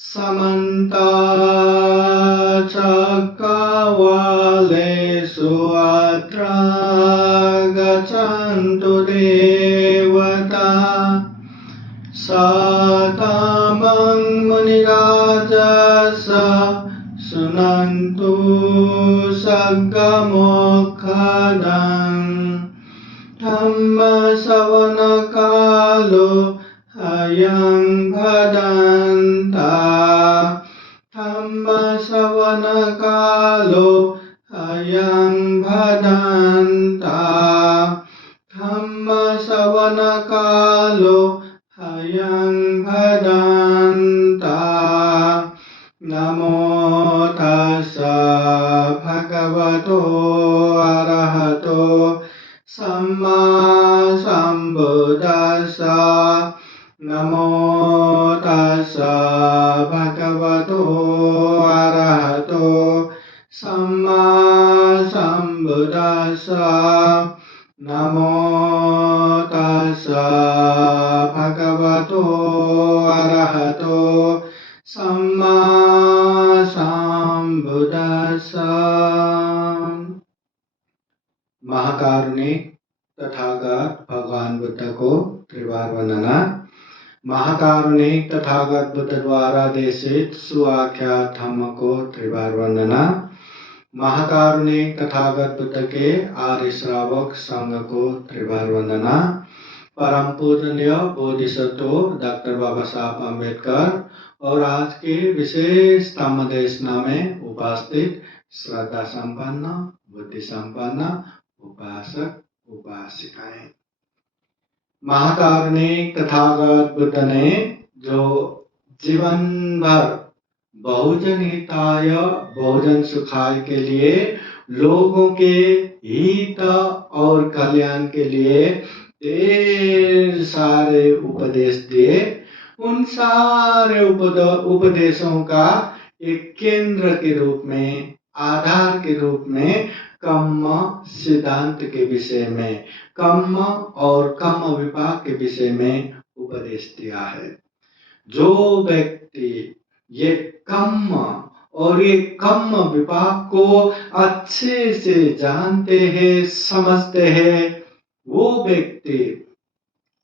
समन्त चक्रवालेषु अत्र गच्छन्तु देवता सतामं मुनिराजस शृण्वन्तु सद्गमोक्षदं धम्मश्रवणकालो अयं भदन्ता धम्मश्रवणकालो अयं भदन्ता धम्मश्रवणकालो अयं भदन्ता नमो तस्स भगवतो अरहतो सम्मा सम्बुद्दस्स नमो तस्स भगवतो अरहतो सम्मा सम्बुद्दस्स नमो तस्स भगवतो अरहतो सम्मा सम्बुद्दस्स। महाकारुणिक तथागत भगवान बुद्ध को त्रिवार वंदना। महाकारुणिक तथागत बुद्ध द्वारा देशित सुआख्यात धम्म को त्रिवार वंदना। महाकारुणिक तथागत बुद्ध के आर्य श्रावक संघ को त्रिवार वंदना। परम पूजनीय बोधिसत्व डॉक्टर बाबा साहब अम्बेडकर और आज के विशेष धम्म देशना में उपस्थित श्रद्धा संपन्न बुद्धि संपन्न उपासक उपासिकाएं। महाकारुणिक तथागत बुद्ध ने जो जीवन भर बहुजन हिताय बहुजन सुखाय के लिए लोगों के हित और कल्याण के लिए ढेर सारे उपदेश दिए, उन सारे उपदेशों का एक केंद्र के रूप में आधार के रूप में कर्म सिद्धांत के विषय में कर्म और कर्म विपाक के विषय में उपदेश दिया है। जो व्यक्ति ये कर्म और ये कर्म विपाक को अच्छे से जानते हैं समझते हैं वो व्यक्ति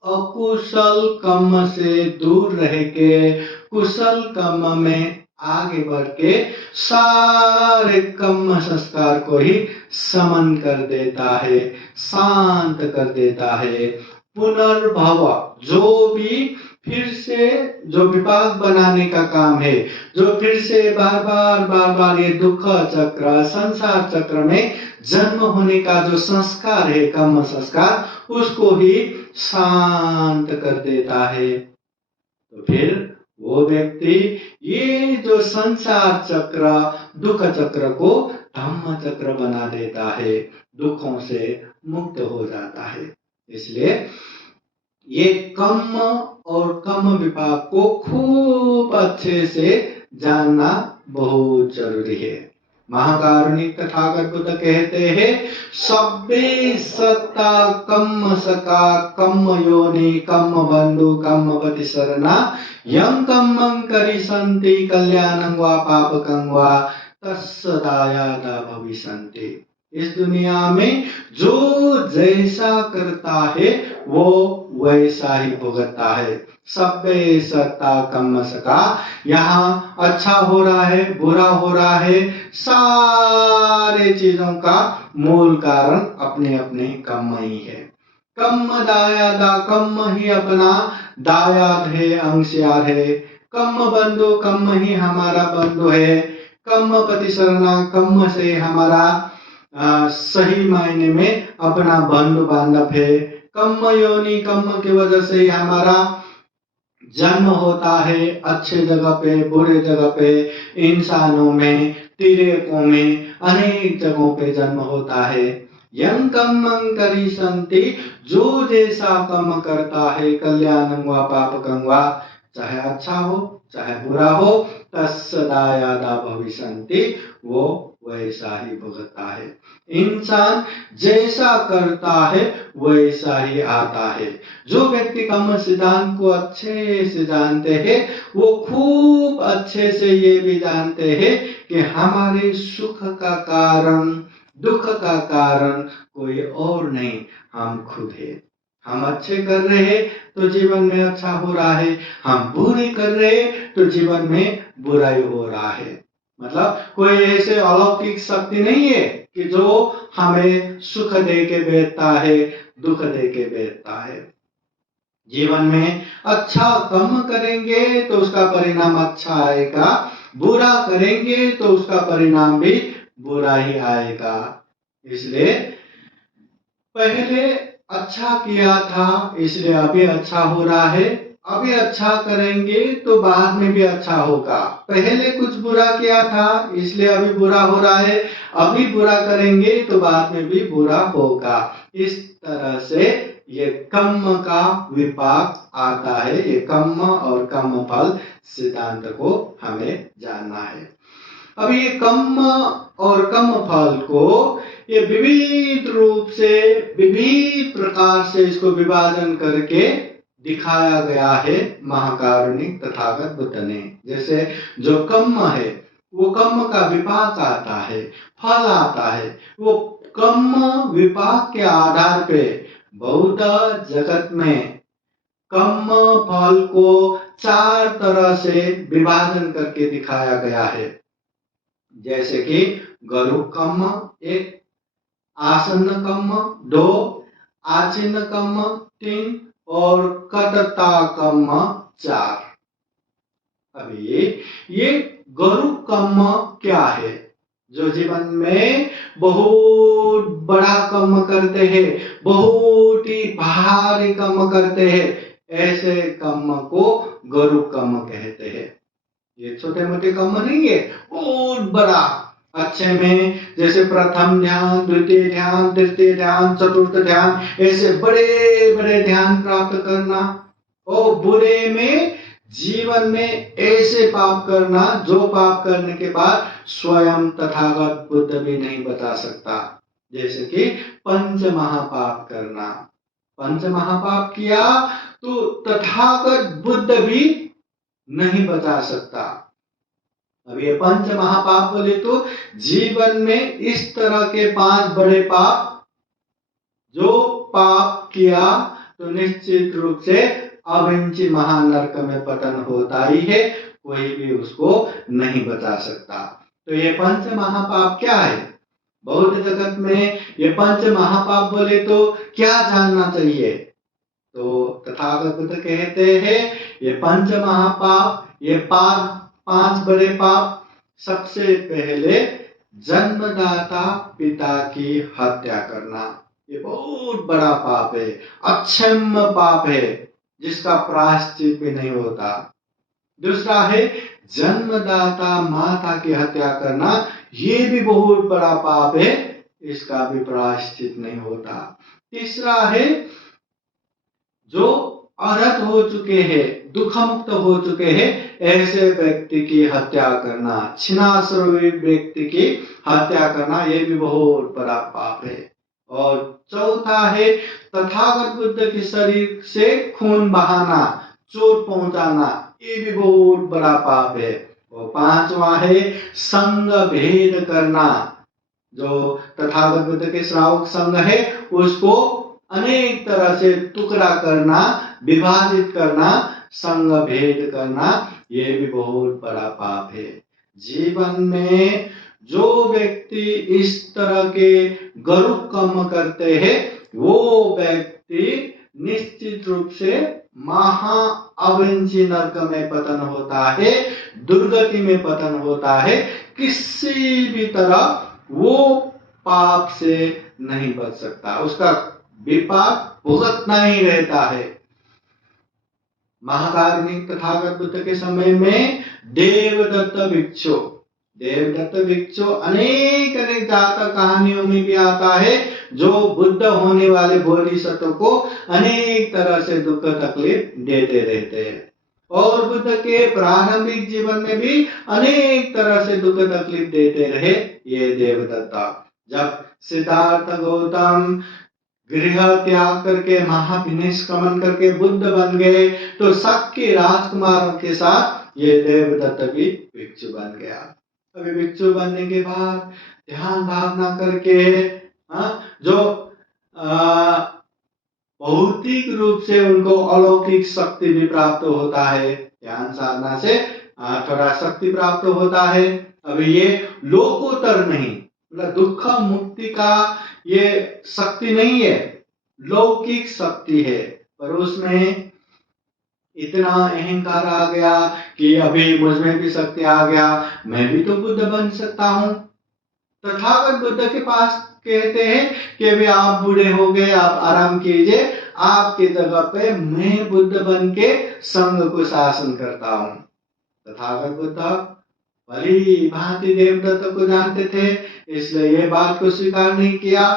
अकुशल कर्म से दूर रह के कुशल कर्म में आगे बढ़ के सारे कर्म संस्कार को ही समन कर देता है, शांत कर देता है। पुनर्भव जो भी फिर से जो विपाक बनाने का काम है, जो फिर से बार बार ये दुख चक्र संसार चक्र में जन्म होने का जो संस्कार है कर्म संस्कार उसको ही शांत कर देता है। तो फिर वो व्यक्ति ये जो संसार चक्र दुख चक्र को धम्म चक्र बना देता है, दुखों से मुक्त हो जाता है। इसलिए ये कर्म और कर्म विपाक को खूब अच्छे से जानना बहुत जरूरी है। महाकारुणिक तथागत बुद्ध कहते हैं सब्बे सत्ता कर्म सका कर्म योनि कर्म बंधु कर्म पति शरणा यं कर्मं करिष्यन्ति कल्याणं वा पापकं वा तत्सदायादा भविष्यन्ति। इस दुनिया में जो जैसा करता है वो वैसा ही भुगतता है। सब्बे सत्ता कर्म सका, यहाँ अच्छा हो रहा है बुरा हो रहा है, सारे चीजों का मूल कारण अपने अपने कर्म ही है। कर्म दायादा कर्म ही अपना दायाद है अंशयार है। कर्म बंधु कर्म ही हमारा बंधु है। कर्म पति शरणा कर्म से हमारा सही मायने में अपना बंधु बांधव है। कर्म योनि कर्म की वजह से हमारा जन्म होता है, अच्छे जगह पे बुरे जगह पे, इंसानों में तिरेकों में अनेक जगहों पे जन्म होता है। यं कर्मं करिष्यन्ति जो जैसा कर्म करता है कल्याणं वा पापकं वा चाहे अच्छा हो चाहे बुरा हो तत्सदायादा भविष्यन्ति वो वैसा ही भुगतता है। इंसान जैसा करता है वैसा ही आता है। जो व्यक्ति कर्म सिद्धांत को अच्छे से जानते हैं वो खूब अच्छे से ये भी जानते हैं कि हमारे सुख का कारण, दुख का कारण कोई और नहीं, हम खुद है। हम अच्छे कर रहे हैं तो जीवन में अच्छा हो रहा है, हम बुरे कर रहे हैं तो जीवन में बुराई हो रहा है। मतलब कोई ऐसे अलौकिक शक्ति नहीं है कि जो हमें सुख दे के भेजता है, दुख दे के भेजता है। जीवन में अच्छा कर्म करेंगे तो उसका परिणाम अच्छा आएगा, बुरा करेंगे तो उसका परिणाम भी बुरा ही आएगा। इसलिए पहले अच्छा किया था इसलिए अभी अच्छा हो रहा है, अभी अच्छा करेंगे तो बाद में भी अच्छा होगा। पहले कुछ बुरा किया था इसलिए अभी बुरा हो रहा है, अभी बुरा करेंगे तो बाद में भी बुरा होगा। इस तरह से ये कर्म का विपाक आता है। ये कर्म और कर्म फल सिद्धांत को हमें जानना है। अब ये कर्म और कर्म फल को ये विविध रूप से, विविध प्रकार से इसको विभाजन करके दिखाया गया है महाकारुणिक तथागत बुद्ध ने। जैसे जो कर्म है वो कर्म का विपाक आता है, फल आता है। वो कर्म विपाक के आधार पे बौद्ध जगत में कर्म फल को 4 तरह से विभाजन करके दिखाया गया है। जैसे कि गरु कर्म 1, आसन्न कर्म 2, आचिन्न कर्म 3 और कटता कर्म 4। अभी ये गरु कर्म क्या है? जो जीवन में बहुत बड़ा कर्म करते हैं, बहुत ही भारी कर्म करते हैं, ऐसे कर्म को गरु कर्म कहते हैं। ये छोटे मोटे कर्म नहीं है, बहुत बड़ा। अच्छे में जैसे प्रथम ध्यान, द्वितीय ध्यान, तृतीय ध्यान, चतुर्थ ध्यान, ऐसे बड़े बड़े ध्यान प्राप्त करना। और बुरे में जीवन में ऐसे पाप करना जो पाप करने के बाद स्वयं तथागत बुद्ध भी नहीं बता सकता। जैसे कि पंच महापाप करना। पंच महापाप किया तो तथागत बुद्ध भी नहीं बचा सकता। अब ये पंच महापाप बोले तो जीवन में इस तरह के 5 बड़े पाप, जो पाप किया तो निश्चित रूप से अविंची महानरक में पतन होता ही है, कोई भी उसको नहीं बचा सकता। तो ये पंच महापाप क्या है? बौद्ध जगत में ये पंच महापाप बोले तो क्या जानना चाहिए? तो तथागत बुद्ध कहते हैं ये पंच महापाप, ये 5 बड़े पाप। सबसे पहले जन्मदाता पिता की हत्या करना, ये बहुत बड़ा पाप है, अक्षम्य पाप है, जिसका प्रायश्चित भी नहीं होता। दूसरा है जन्मदाता माता की हत्या करना, ये भी बहुत बड़ा पाप है, इसका भी प्रायश्चित नहीं होता। तीसरा है जो अरहत हो चुके हैं, दुख मुक्त हो चुके हैं, ऐसे व्यक्ति की हत्या करना, छिन्नाश्रवी व्यक्ति की हत्या करना, ये भी बहुत बड़ा पाप है। और चौथा है तथागत बुद्ध के शरीर से खून बहाना, चोट पहुंचाना, ये भी बहुत बड़ा पाप है। और 5वां है संग भेद करना, जो तथागत बुद्ध के श्रावक संघ है उसको अनेक तरह से टुकड़ा करना, विभाजित करना, संग भेद करना, ये भी बहुत बड़ा पाप है। जीवन में जो व्यक्ति इस तरह के गरुड़ कर्म करते हैं वो व्यक्ति निश्चित रूप से महा अविंची नरक में पतन होता है, दुर्गति में पतन होता है। किसी भी तरह वो पाप से नहीं बच सकता, उसका विपाक भुगतना ही रहता है। महाकारुणिक तथागत बुद्ध के समय में देवदत्त भिक्षु अनेक जातक कहानियों में भी आता है, जो बुद्ध होने वाले बोधिसत्व को अनेक तरह से दुख तकलीफ देते रहते हैं। और बुद्ध के प्रारंभिक जीवन में भी अनेक तरह से दुख तकलीफ देते रहे ये देवदत्ता। जब सिद्धार्थ गौतम गृह त्याग करके महाविनिष्क्रमण करके बुद्ध बन गए तो शक के राजकुमारों के साथ ये देवदत्त भी भिक्षु बन गया। अभी भिक्षु बनने के बाद ध्यान भावना करके जो भौतिक रूप से उनको अलौकिक शक्ति भी प्राप्त होता है। ध्यान साधना से थोड़ा शक्ति प्राप्त होता है। अभी ये लोकोत्तर नहीं, मतलब दुख मुक्ति का ये शक्ति नहीं है, लौकिक शक्ति है। पर उसमें इतना अहंकार आ गया कि अभी मुझ में भी शक्ति आ गया, मैं भी तो बुद्ध बन सकता हूँ। तथागत बुद्ध के पास कहते हैं कि अभी आप बूढ़े हो गए, आप आराम कीजिए, आपकी जगह पे मैं बुद्ध बन के संघ को शासन करता हूँ। तथागत बुद्ध भली भांति देवदत्त को जानते थे, इसलिए ये बात को स्वीकार नहीं किया।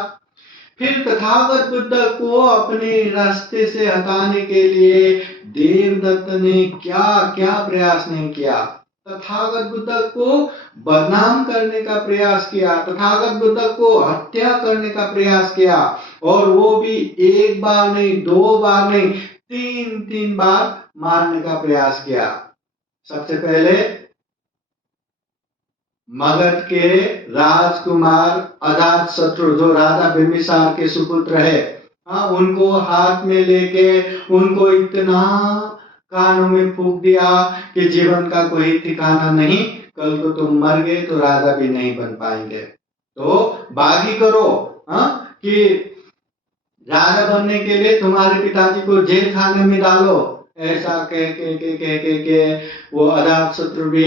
फिर तथागत बुद्ध को अपने रास्ते से हटाने के लिए देवदत्त ने क्या क्या प्रयास नहीं किया। तथागत बुद्ध को बदनाम करने का प्रयास किया, तथागत बुद्ध को हत्या करने का प्रयास किया, और वो भी एक बार नहीं, दो बार नहीं, तीन बार मारने का प्रयास किया। सबसे पहले मगध के राजकुमार अजातशत्रु, जो राजा बिंबिसार के सुपुत्र है, उनको हाथ में लेके उनको इतना कानों में फूंक दिया कि जीवन का कोई ठिकाना नहीं, कल को तुम मर गए तो राजा भी नहीं बन पाएंगे, तो बागी करो कि राजा बनने के लिए तुम्हारे पिताजी को जेल खाने में डालो। ऐसा कह वो अजातशत्रु भी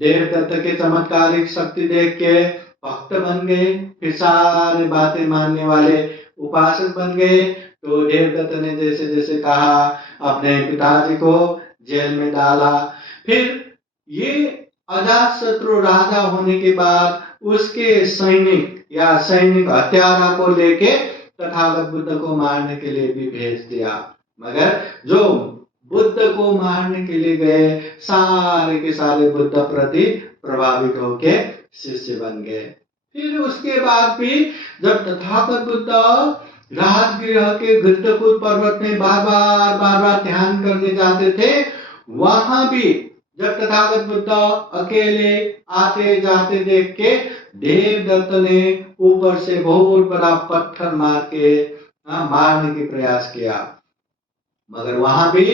देवदत्त के चमत्कारिक शक्ति देख के भक्त बन गए। फिर सारे बातें मानने वाले उपासक बन गए। तो देवदत्त ने जैसे जैसे कहा अपने पिताजी को जेल में डाला। फिर ये अजातशत्रु राजा होने के बाद उसके सैनिक या सैनिक हत्यारा को लेके तथागत बुद्ध को मारने के लिए भी भेज दिया, मगर जो बुद्ध को मारने के लिए गए सारे के सारे बुद्ध प्रति प्रभावित होके शिष्य बन गए। फिर उसके बाद भी जब तथागत बुद्ध राजगृह के गृद्धकुल पर्वत में बार बार ध्यान करने जाते थे, वहां भी जब तथागत बुद्ध अकेले आते जाते देख के देवदत्त ने ऊपर से बहुत बड़ा पत्थर मार के मारने की प्रयास किया, मगर वहां भी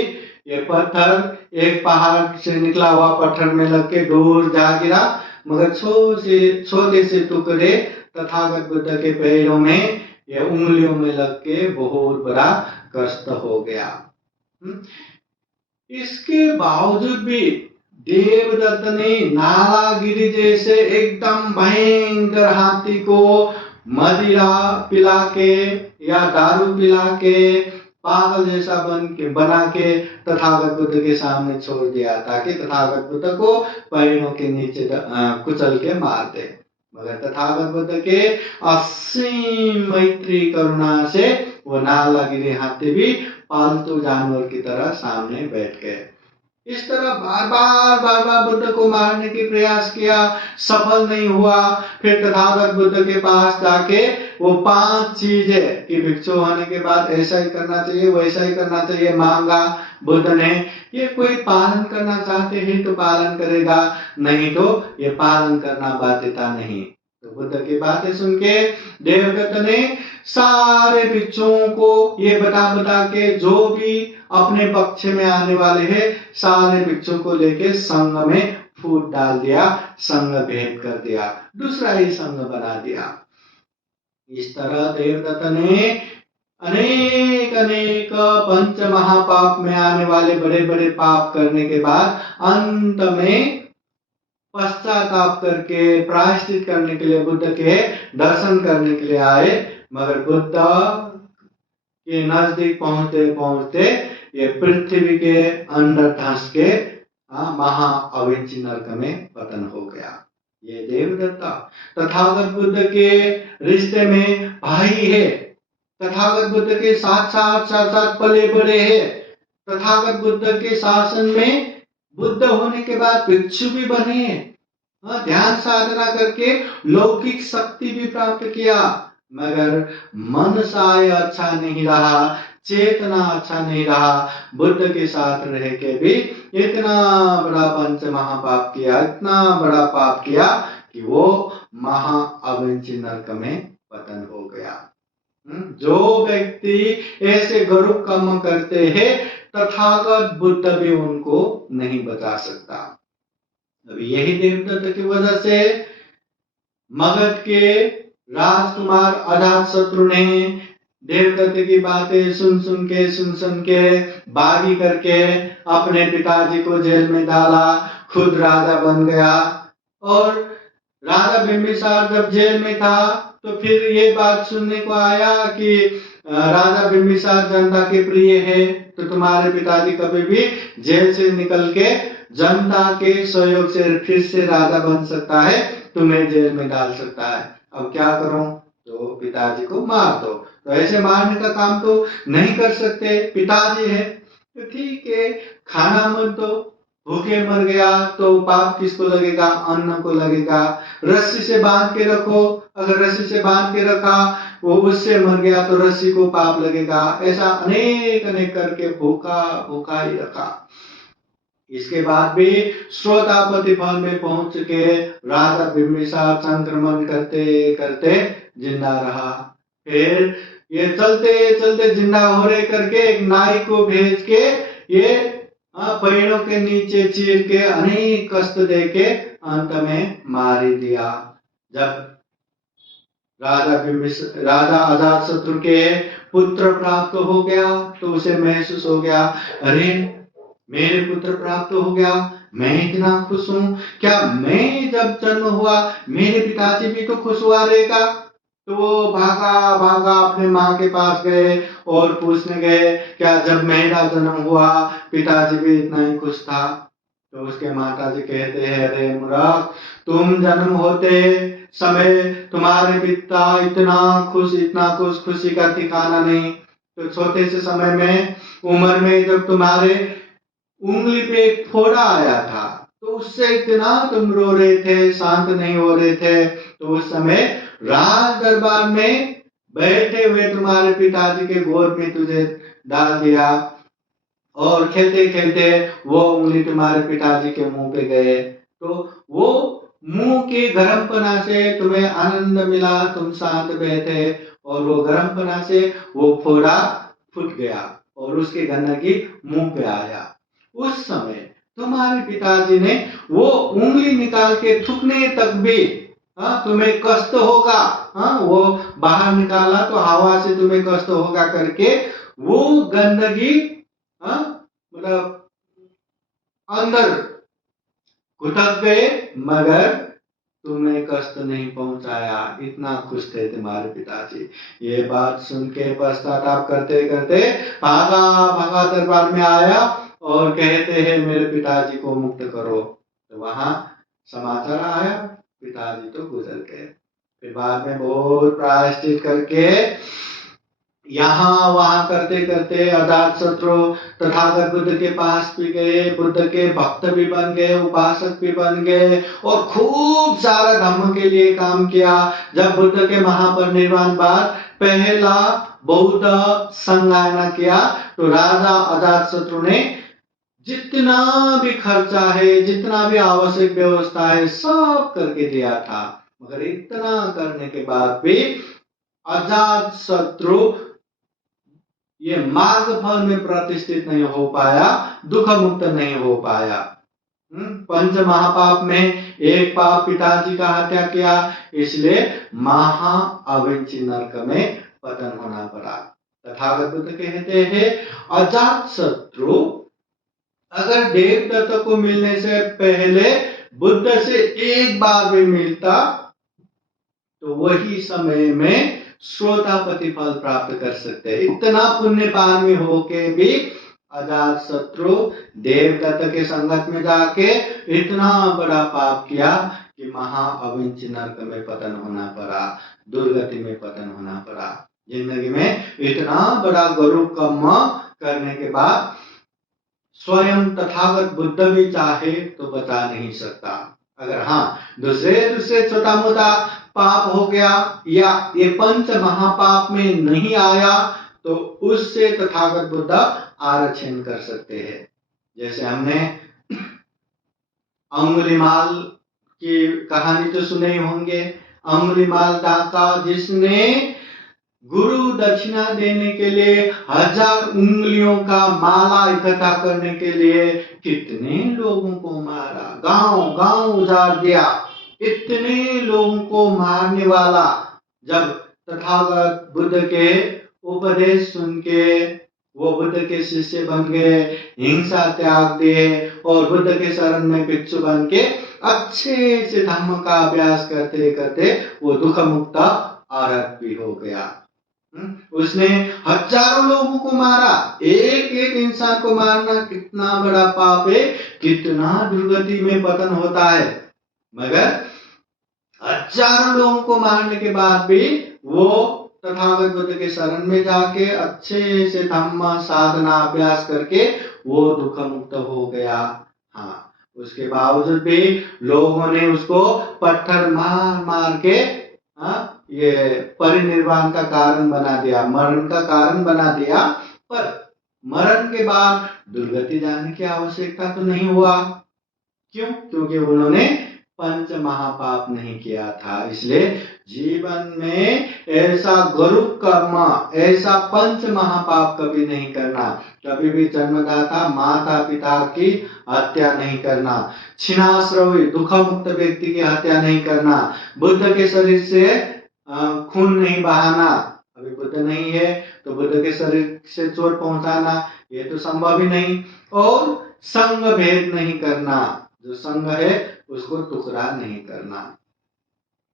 ये पत्थर एक पहाड़ से निकला हुआ पत्थर में लग के दूर जा गिरा, मगर छोटे से टुकड़े तथागत बुद्ध के पैरों में या उंगलियों में लग के बहुत बड़ा कष्ट हो गया। इसके बावजूद भी देवदत्त ने नालागिरी जैसे एकदम भयंकर हाथी को मदिरा पिला के या दारू पिला के पागल जैसा बना के तथागत बुद्ध के सामने छोड़ दिया, ताकि तथागत बुद्ध को पैरों के नीचे कुचल के मार दे। मगर तथागत बुद्ध के असीम मैत्री करुणा से वो नालागिरी हाथी भी पालतू जानवर की तरह सामने बैठ गए। इस तरह बार बार बुद्ध को मारने की प्रयास किया, सफल नहीं हुआ। फिर तथागत बुद्ध के पास जाके वो 5 चीजें कि भिक्षु होने के बाद ऐसा ही करना चाहिए, वैसा ही करना चाहिए मांगा बुद्ध ने। ये कोई पालन करना चाहते हैं तो पालन करेगा, नहीं तो ये पालन करना बाध्यता नहीं। तो बुद्ध की बातें सुन के देवदत्त ने सारे भिक्षुओं को ये बता के जो भी अपने पक्ष में आने वाले हैं सारे भिक्षुओं को लेके संघ में फूट डाल दिया, संघ भेद कर दिया, दूसरा ही संघ बना दिया। इस तरह देवदत्त ने अनेक पंच महापाप में आने वाले बड़े बड़े पाप करने के बाद अंत में पश्चाताप करके प्रायश्चित करने के लिए बुद्ध के दर्शन करने के लिए आए, मगर बुद्ध के नजदीक पहुंचते पहुंचते ये पृथ्वी के अंदर धंस के महा अविच्छ नरक में पतन हो गया। ये देवदत्त तथागत बुद्ध के रिश्ते में भाई है, तथागत बुद्ध के साथ पले बड़े है। तथागत बुद्ध के शासन में बुद्ध होने के बाद भिक्षु भी बने, ध्यान साधना करके लौकिक शक्ति भी प्राप्त किया, मगर मन साय अच्छा नहीं रहा, चेतना अच्छा नहीं रहा, बुद्ध के साथ रह के भी इतना बड़ा पंच महापाप किया, इतना बड़ा पाप किया कि वो महा अविंची नरक में पतन हो गया। जो व्यक्ति ऐसे गरुड़ कर्म करते हैं, तथागत बुद्ध भी उनको नहीं बचा सकता। अब यही देवदत्त की वजह से मगध के राजकुमार अजातशत्रु ने देवदत्त की बातें सुन के बागी करके अपने पिताजी को जेल में डाला, खुद राजा बन गया। और राजा बिंबिसार जब जेल में था तो फिर ये बात सुनने को आया कि राजा बिंबिसार जनता के प्रिय है, तो तुम्हारे पिताजी कभी भी जेल से निकल के जनता के सहयोग से फिर से राजा बन सकता है, तुम्हें जेल में डाल सकता है। अब क्या करूं? तो पिताजी को मार दो। तो ऐसे मारने का काम तो नहीं कर सकते, पिताजी है तो ठीक है, खाना मत दो, भूखे मर गया तो पाप किसको लगेगा? अन्न को लगेगा। रस्सी से बांध के रखो, अगर रस्सी से बांध के रखा वो उससे मर गया तो रस्सी को पाप लगेगा। ऐसा अनेक अनेक करके भूखा भूखा ही रखा। इसके बाद भी श्रोतापति फल में पहुंच के राजा बिंबिसार संक्रमण करते करते जिंदा रहा। फिर ये चलते चलते जिंदा हो रहे करके एक नाई को भेज के ये पेड़ों के नीचे चीर के अनेक कष्ट दे के अंत में मार ही दिया। जब राजा अजातशत्रु के पुत्र प्राप्त हो गया तो उसे महसूस हो गया, अरे मेरे पुत्र प्राप्त हो गया, मैं इतना खुश हूं, क्या मैं जब जन्म हुआ मेरे पिताजी भी तो खुश हुआ रहेगा? तो वो भागा भागा अपने माँ के पास गए और पूछने गए, क्या जब मेरा जन्म हुआ पिताजी भी इतना ही खुश था? तो उसके माताजी कहते हैं, अरे मूर्ख, तुम जन्म होते समय तुम्हारे पिता इतना खुश, खुशी का ठिकाना नहीं। तो छोटे से समय में उम्र में जब तुम्हारे उंगली पे एक फोड़ा आया था तो उससे इतना तुम रो रहे थे, शांत नहीं हो रहे थे। तो उस समय राज दरबार में बैठे हुए तुम्हारे पिताजी के गोद में तुझे डाल दिया और खेलते खेलते वो उंगली तुम्हारे पिताजी के मुंह पे गए, तो वो मुंह के गर्मपना से तुम्हें आनंद मिला, तुम शांत बैठे और वो गर्मपना से वो फोड़ा फूट गया और उसके गंदगी मुंह पे आया। उस समय तुम्हारे पिताजी ने वो उंगली निकाल के थूकने तक भी तुम्हें कष्ट होगा, वो बाहर निकाला तो हवा से तुम्हें कष्ट होगा करके वो गंदगी मतलब अंदर घुटक गए, मगर तुम्हें कष्ट नहीं पहुंचाया। इतना खुश थे तुम्हारे पिताजी। ये बात सुन के पश्चाताप करते करते भागा भागा दरबार में आया और कहते हैं, मेरे पिताजी को मुक्त करो। तो वहां समाचार आया, पिताजी तो गुजर गए। फिर बाद में बहुत प्रायश्चित करके यहाँ वहां करते करते अजातशत्रु तथागत बुद्ध के पास भी गए, बुद्ध के भक्त भी बन गए, उपासक भी बन गए और खूब सारा धर्म के लिए काम किया। जब बुद्ध के महापरिनिर्वाण बाद पहला बौद्ध संगायना किया तो राजा अजातशत्रु ने जितना भी खर्चा है, जितना भी आवश्यक व्यवस्था है, सब करके दिया था। मगर इतना करने के बाद भी अजातशत्रु ये मार्ग फल में प्रतिष्ठित नहीं हो पाया, दुख मुक्त नहीं हो पाया। पंच महापाप में एक पाप पिताजी का हत्या किया, इसलिए महा अविंची नरक में पतन होना पड़ा। तथागत बुद्ध कहते हैं, अजातशत्रु अगर देवदत्त को मिलने से पहले बुद्ध से एक बार भी मिलता तो वही समय में श्रोतापति फल प्राप्त कर सकते। इतना पुण्य पार में होके भी अजातशत्रु देवदत्त के संगत में जाके इतना बड़ा पाप किया कि महा अविंची नरक में पतन होना पड़ा, दुर्गति में पतन होना पड़ा। जिंदगी में इतना बड़ा गरुड़ कर्म करने के बाद स्वयं तथागत बुद्ध भी चाहे तो बता नहीं सकता। अगर दूसरे छोटा मोटा पाप हो गया या ये पंच महापाप में नहीं आया तो उससे तथागत बुद्ध आरक्षण कर सकते हैं। जैसे हमने अंगुलीमाल की कहानी तो सुने ही होंगे। अंगुलीमाल डाका जिसने गुरु दक्षिणा देने के लिए 1000 उंगलियों का माला इकट्ठा करने के लिए कितने लोगों को मारा, गांव गांव उजाड़ दिया। इतने लोगों को मारने वाला जब तथागत बुद्ध के उपदेश सुन के वो बुद्ध के शिष्य बन गए, हिंसा त्याग दिए और बुद्ध के शरण में भिक्षु बन के अच्छे से धर्म का अभ्यास करते करते वो दुख मुक्त औरत भी हो गया। उसने हजारों लोगों को मारा। एक एक इंसान को मारना कितना बड़ा पाप है, कितना दुर्गति में पतन होता है। मगर हजारों लोगों को मारने के बाद भी वो तथागत बुद्ध के शरण में जाके अच्छे से धम्म साधना अभ्यास करके वो दुख मुक्त हो गया। हाँ, उसके बावजूद भी लोगों ने उसको पत्थर मार मार के ये परिनिर्वाण का कारण बना दिया, मरण का कारण बना दिया। पर मरण के बाद दुर्गति जाने की आवश्यकता तो नहीं हुआ। क्यों? क्योंकि उन्होंने पंच महापाप नहीं किया था। इसलिए जीवन में ऐसा गुरु कर्म, ऐसा पंच महापाप कभी नहीं करना। कभी भी जन्मदाता माता पिता की हत्या नहीं करना, छिनाश्रवी दुख मुक्त व्यक्ति की हत्या नहीं करना, बुद्ध के शरीर से खून नहीं बहाना। अभी बुद्ध नहीं है तो बुद्ध के शरीर से चोट पहुंचाना ये तो संभव ही नहीं। और संग भेद नहीं करना, जो संग है उसको टुकड़ा नहीं करना।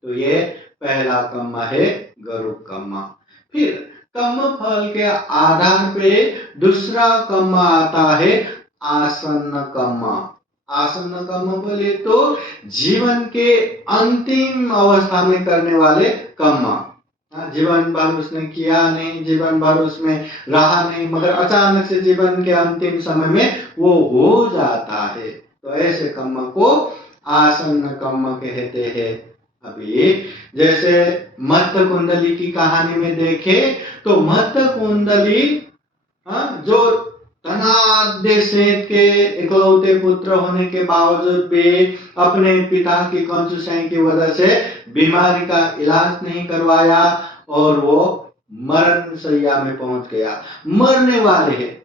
तो ये पहला कर्म है गुरु कर्म। फिर कर्म फल के आधार पे दूसरा कर्म आता है आसन्न कर्म। आसन्न कर्म बोले तो जीवन के अंतिम अवस्था में करने वाले कर्म। जीवन भर उसने किया नहीं, जीवन भर उसमें रहा नहीं, मगर अचानक से जीवन के अंतिम समय में वो हो जाता है। तो ऐसे कर्म को आसन्न कर्म कहते हैं। अभी जैसे मत्त कुंडली की कहानी में देखे तो मत्त कुंडली जो धनाढ्य सेठ के इकलौते पुत्र होने के बावजूद भी अपने पिता की कंजूसाई की वजह से बीमारी का इलाज नहीं करवाया और वो मरण शैया में पहुंच गया, मरने वाले हैं।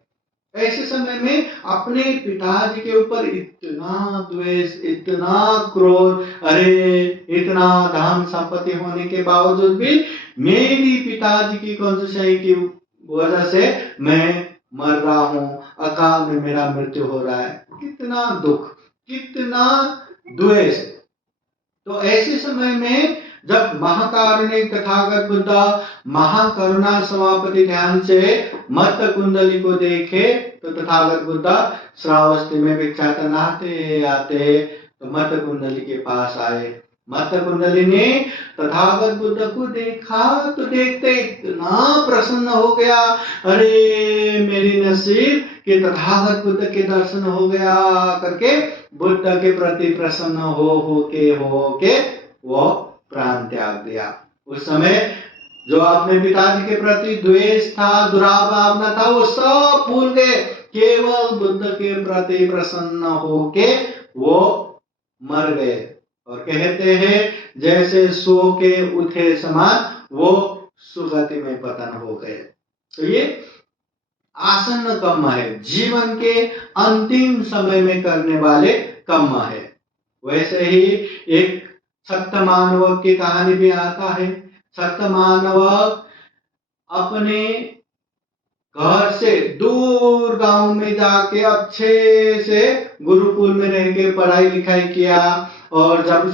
ऐसे समय में अपने पिताजी के ऊपर इतना द्वेष, इतना क्रोध, अरे इतना धन संपत्ति होने के बावजूद भी मेरी पिताजी की कंजूसाई की वजह से मैं मर रहा हूँ, अकाल में मेरा मृत्यु हो रहा है। कितना दुख, कितना द्वेष। तो ऐसे समय में जब महाकारुणिक तथागत बुद्ध महाकरुणा समापति ध्यान से मत्त कुंडली को देखे तो तथागत बुद्ध श्रावस्ती में भिक्षाटन आते आते तो मत्त कुंडली के पास आए। मत्त कुंडली ने तथागत बुद्ध को देखा तो देखते इतना प्रसन्न हो गया, अरे मेरी नसीब कि तथागत बुद्ध के दर्शन हो गया करके बुद्ध के प्रति प्रसन्न हो के वो प्राण त्याग दिया। उस समय जो अपने पिताजी के प्रति द्वेष था, दुराभावना था, वो सब भूल गए। केवल बुद्ध के प्रति प्रसन्न होके वो मर गए। और कहते हैं जैसे सो के उठे समान वो सुगति में पतन हो गए। तो ये आसन्न कर्म है, जीवन के अंतिम समय में करने वाले कर्म है। वैसे ही एक सत्यमानव की कहानी भी आता है। सत्यमानव अपने घर से दूर गांव में जाके अच्छे से गुरुकुल में रह के पढ़ाई लिखाई किया और जब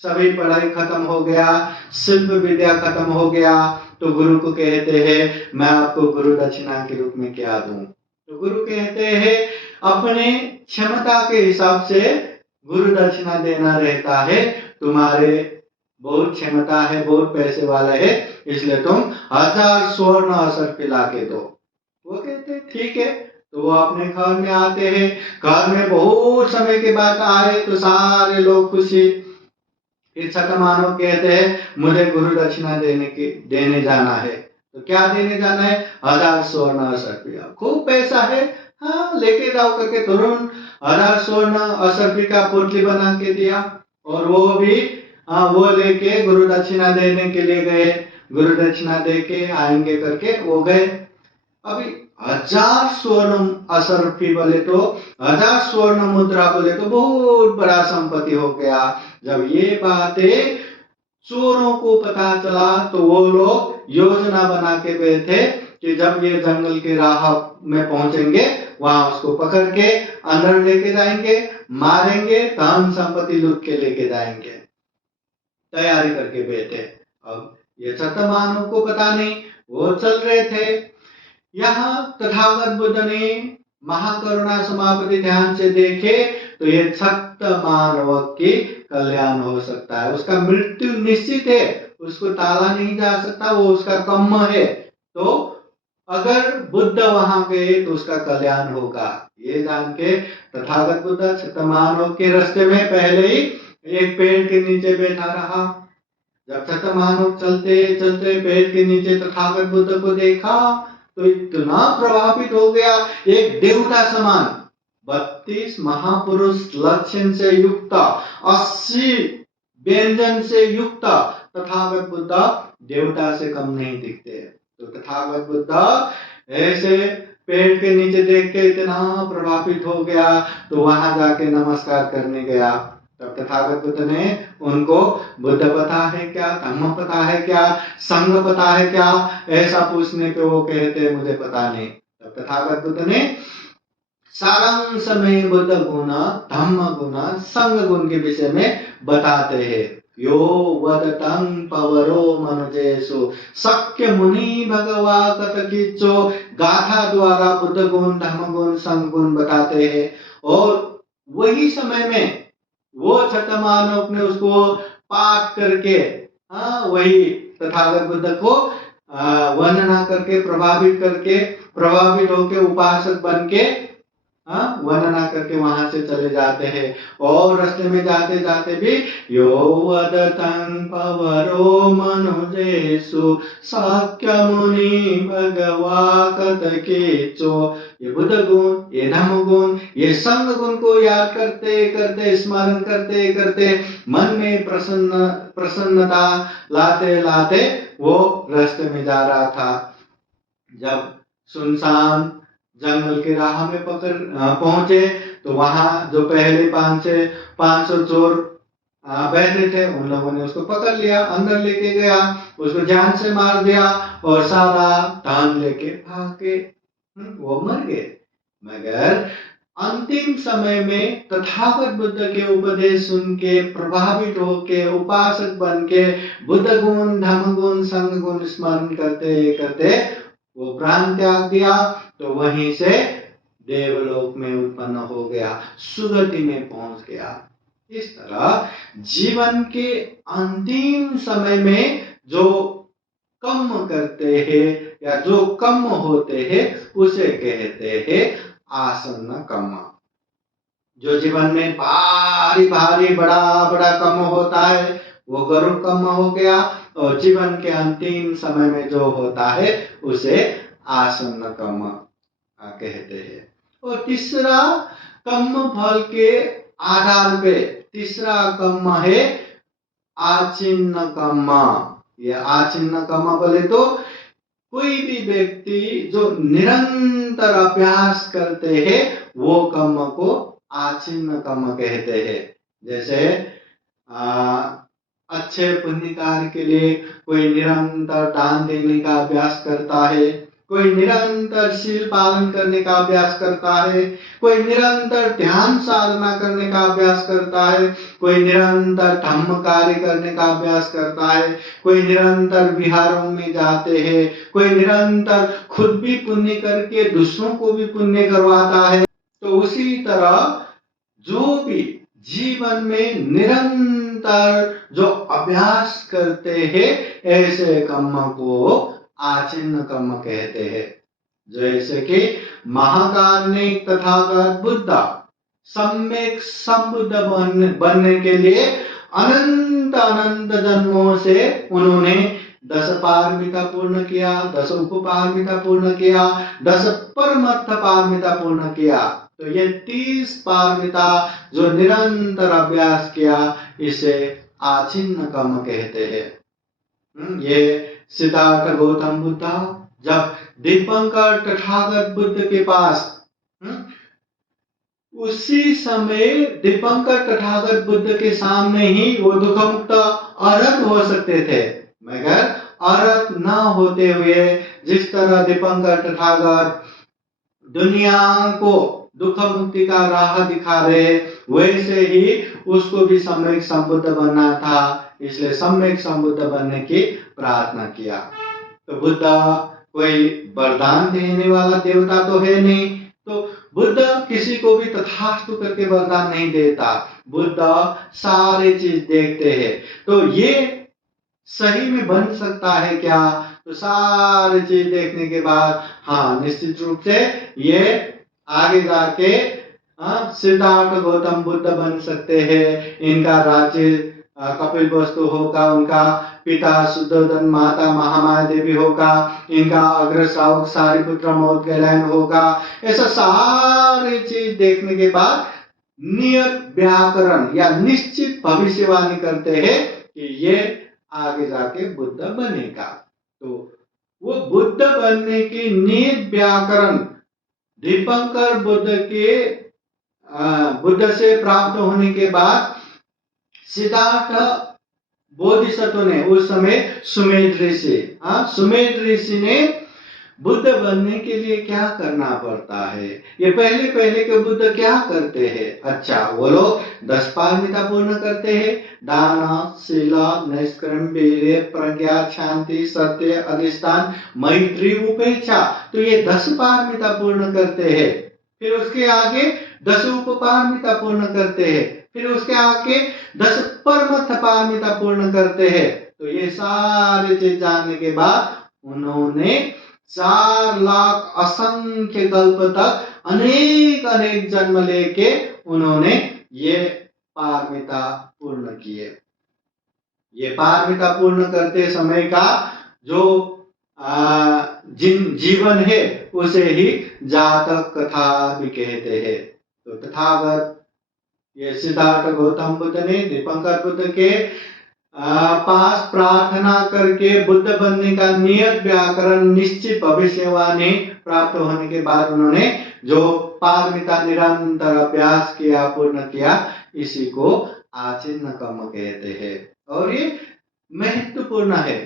सभी पढ़ाई खत्म हो गया, शिल्प विद्या खत्म हो गया, तो गुरु को कहते हैं मैं आपको गुरु दक्षिणा के रूप में क्या दूं। तो गुरु कहते हैं अपने क्षमता के हिसाब से गुरु दक्षिणा देना रहता है। तुम्हारे बहुत क्षमता है, बहुत पैसे वाले है, इसलिए तुम 1000 स्वर्ण असर पिला के दो। वो कहते ठीक है। तो वो अपने घर में आते हैं। घर में बहुत समय के बाद आए तो सारे लोग खुशी। फिर सत्यमानव कहते हैं मुझे गुरु दक्षिणा देने जाना है। तो क्या देने जाना है? 1000 स्वर्ण असर्पिका। खूब पैसा है, हाँ लेके जाओ करके तुरंत 1000 स्वर्ण असर्पिका पोटली बना के दिया। और वो भी वो लेके गुरु दक्षिणा देने के लिए गए, गुरु दक्षिणा दे के आएंगे करके वो गए। अभी 1000 स्वर्ण असर्फी बोले तो 1000 स्वर्ण मुद्रा बोले तो बहुत बड़ा संपत्ति हो गया। जब ये बातें चोरों को पता चला तो वो लोग योजना बना के गए थे कि जब ये जंगल के राह में पहुंचेंगे वहां उसको पकड़ के अंदर लेके जाएंगे, मारेंगे, धन संपत्ति लूट के लेके जाएंगे। तैयारी करके बैठे। अब ये शतमानव को पता नहीं, वो चल रहे थे। यहाँ तथागत बुद्ध ने महाकरुणा समापति ध्यान से देखे तो ये छक्त मानव की कल्याण हो सकता है, उसका मृत्यु निश्चित है, उसको टाला नहीं जा सकता, वो उसका कर्म है। तो अगर बुद्ध वहां गए तो उसका कल्याण होगा। ये जान के तथागत बुद्ध छक्त मानव के रास्ते में पहले ही एक पेड़ के नीचे बैठा रहा। जब छक्त मानव चलते चलते पेड़ के नीचे तथागत बुद्ध को देखा तो इतना प्रभावित हो गया, एक देवता समान 32 महापुरुष लक्षण से युक्त, 80 व्यंजन से युक्त तथागत बुद्ध देवता से कम नहीं दिखते। तो तथागत बुद्ध ऐसे पेड़ के नीचे देख के इतना प्रभावित हो गया तो वहां जाके नमस्कार करने गया। तब तथागत बुद्ध ने उनको बुद्ध पता है क्या, धम्म पता है क्या, संघ पता है क्या, ऐसा पूछने पे वो कहते मुझे पता नहीं। तब तथागत बुद्ध ने सारांश में बुद्ध गुण, धम्म गुण, संघ गुण के विषय में बताते हैं। यो वदतं पवरो मनुजेषु शक्य मुनि भगवा कथकिच्चो, गाथा द्वारा बुद्ध गुण, धम्म गुण, संघ गुण बताते हैं। और वही समय में वो छतमानव ने उसको पाठ करके वही तथागत बुद्ध को वर्णना करके प्रभावित होके उपासक बन के वर्णना करके वहां से चले जाते हैं। और रास्ते में जाते जाते भी यो वदतं पवरो मनुजेषु शक्य मुनि भगवा कथकिच्चो, ये बुद्ध गुण, ये धम्म गुण, ये संघ गुण को याद करते करते, स्मरण करते करते मन में प्रसन्नता लाते लाते वो रास्ते में जा रहा था। जब सुनसान जंगल के राह में पहुंचे तो वहां जो पहले 500 चोर बैठे थे उन लोगों ने उसको पकड़ लिया, अंदर लेके गया, उसको जान से मार दिया और सारा धन लेके भाग के वो मर गए। मगर अंतिम समय में तथागत बुद्ध के उपदेश सुन के प्रभावित होके उपासक बन के बुद्ध गुण, धम्म गुण, संघ गुण स्मरण करते करते वो प्राण त्याग दिया। तो वहीं से देवलोक में उत्पन्न हो गया, सुगति में पहुंच गया। इस तरह जीवन के अंतिम समय में जो कम करते हैं या जो कम होते हैं उसे कहते हैं आसन्न कर्म। जो जीवन में भारी भारी बड़ा बड़ा कर्म होता है वो गरुड़ कर्म हो गया, और जीवन के अंतिम समय में जो होता है उसे आसन्न कर्म कहते हैं। और तीसरा कर्म फल के आधार पे तीसरा कर्म है आचिन्न कर्म। यह आचिन्न कर्म बोले तो कोई भी व्यक्ति जो निरंतर अभ्यास करते हैं वो कर्म को आचिन्न कर्म कहते हैं। जैसे अच्छे पुण्य कार्य के लिए कोई निरंतर दान देने का अभ्यास करता है, कोई निरंतर शील पालन करने का अभ्यास करता है, कोई निरंतर ध्यान साधना करने का अभ्यास करता है, कोई निरंतर धम्म कार्य करने का अभ्यास करता है, कोई निरंतर विहारों में जाते हैं, कोई निरंतर खुद भी पुण्य करके दूसरों को भी पुण्य करवाता है। तो उसी तरह जो भी जीवन में निरंतर जो अभ्यास करते हैं ऐसे कर्म को आचिन्न कर्म कहते हैं। जैसे कि महाकारुणिक तथागत बुद्ध सम्यक संबुद्ध बनने के लिए अनंत अनंत जन्मों से उन्होंने 10 पारमिता पूर्ण किया, 10 उपपारमिता पूर्ण किया, 10 परमर्थ पारमिता पूर्ण किया। तो ये 30 पारमिता जो निरंतर अभ्यास किया, इसे आचिन्न कर्म कहते हैं। ये सिद्धार्थ गौतम बुद्ध जब दीपंकर तथागत बुद्ध के पास, उसी समय दीपंकर तथागत बुद्ध के सामने ही वो दुख मुक्त अरहत हो सकते थे, मगर अरहत न होते हुए जिस तरह दीपंकर तथागत दुनिया को दुख मुक्ति का राह दिखा रहे, वैसे ही उसको भी सम्यक संबुद्ध बनना था, इसलिए सम्यक संबुद्ध बनने की प्रार्थना किया। तो बुद्ध कोई वरदान देने वाला देवता तो है नहीं, तो बुद्ध किसी को भी तथास्तु करके वरदान नहीं देता। बुद्ध सारे चीज देखते हैं, तो ये सही में बन सकता है क्या? तो सारी चीज देखने के बाद हाँ, निश्चित रूप से ये आगे जाके सिद्धार्थ गौतम बुद्ध बन सकते हैं। इनका राज्य कपिल वस्तु होगा, उनका पिता शुद्धोधन, माता महामाया देवी होगा, इनका अग्र श्रावक सारिपुत्र मौद्गल्यन होगा। ऐसा सारी चीज देखने के बाद नियत व्याकरण या निश्चित भविष्यवाणी करते हैं कि ये आगे जाके बुद्ध बनेगा। तो वो बुद्ध बनने की नियत व्याकरण दीपंकर बुद्ध से प्राप्त होने के बाद सिद्धार्थ बोधिसत्व ने, उस समय सुमेध ऋषि ने बुद्ध बनने के लिए क्या करना पड़ता है, ये पहले के बुद्ध क्या करते हैं? अच्छा, वो लोग 10 पारमिता पूर्ण करते हैं, दान, शील, नैष्कर्म, वीर्य, प्रज्ञा, शांति, सत्य, अधिष्ठान, मैत्री, उपेक्षा। तो ये 10 पारमिता पूर्ण करते हैं। फिर उसके आगे 10 उपपारमिता पूर्ण करते हैं, फिर उसके आगे 10 परमर्थ पारमिता पूर्ण करते हैं। तो ये सारी चीज जानने के बाद उन्होंने 4 लाख असंख्य कल्प तक अनेक जन्म लेके उन्होंने ये पारमिता पूर्ण किए। ये पारमिता पूर्ण करते समय का जो जीवन है, उसे ही जातक कथा भी कहते हैं। तो तथागत ये सिद्धार्थ गौतम बुद्ध ने दीपंकर बुद्ध के पास प्रार्थना करके बुद्ध बनने का नियत व्याकरण निश्चित भविष्यवाणी प्राप्त होने के बाद उन्होंने जो पारमिता निरंतर अभ्यास किया, पूर्ण किया, इसी को आचिन्न कर्म कहते हैं। और ये महत्वपूर्ण है।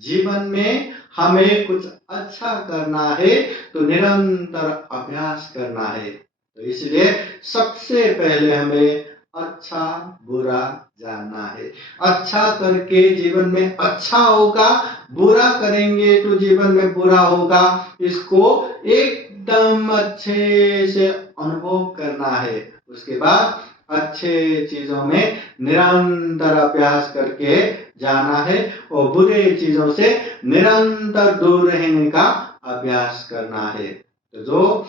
जीवन में हमें कुछ अच्छा करना है तो निरंतर अभ्यास करना है। तो इसलिए सबसे पहले हमें अच्छा बुरा जानना है। अच्छा करके जीवन में अच्छा होगा, बुरा करेंगे तो जीवन में बुरा होगा। इसको एकदम अच्छे से अनुभव करना है। उसके बाद अच्छे चीजों में निरंतर अभ्यास करके जाना है और बुरे चीजों से निरंतर दूर रहने का अभ्यास करना है। तो जो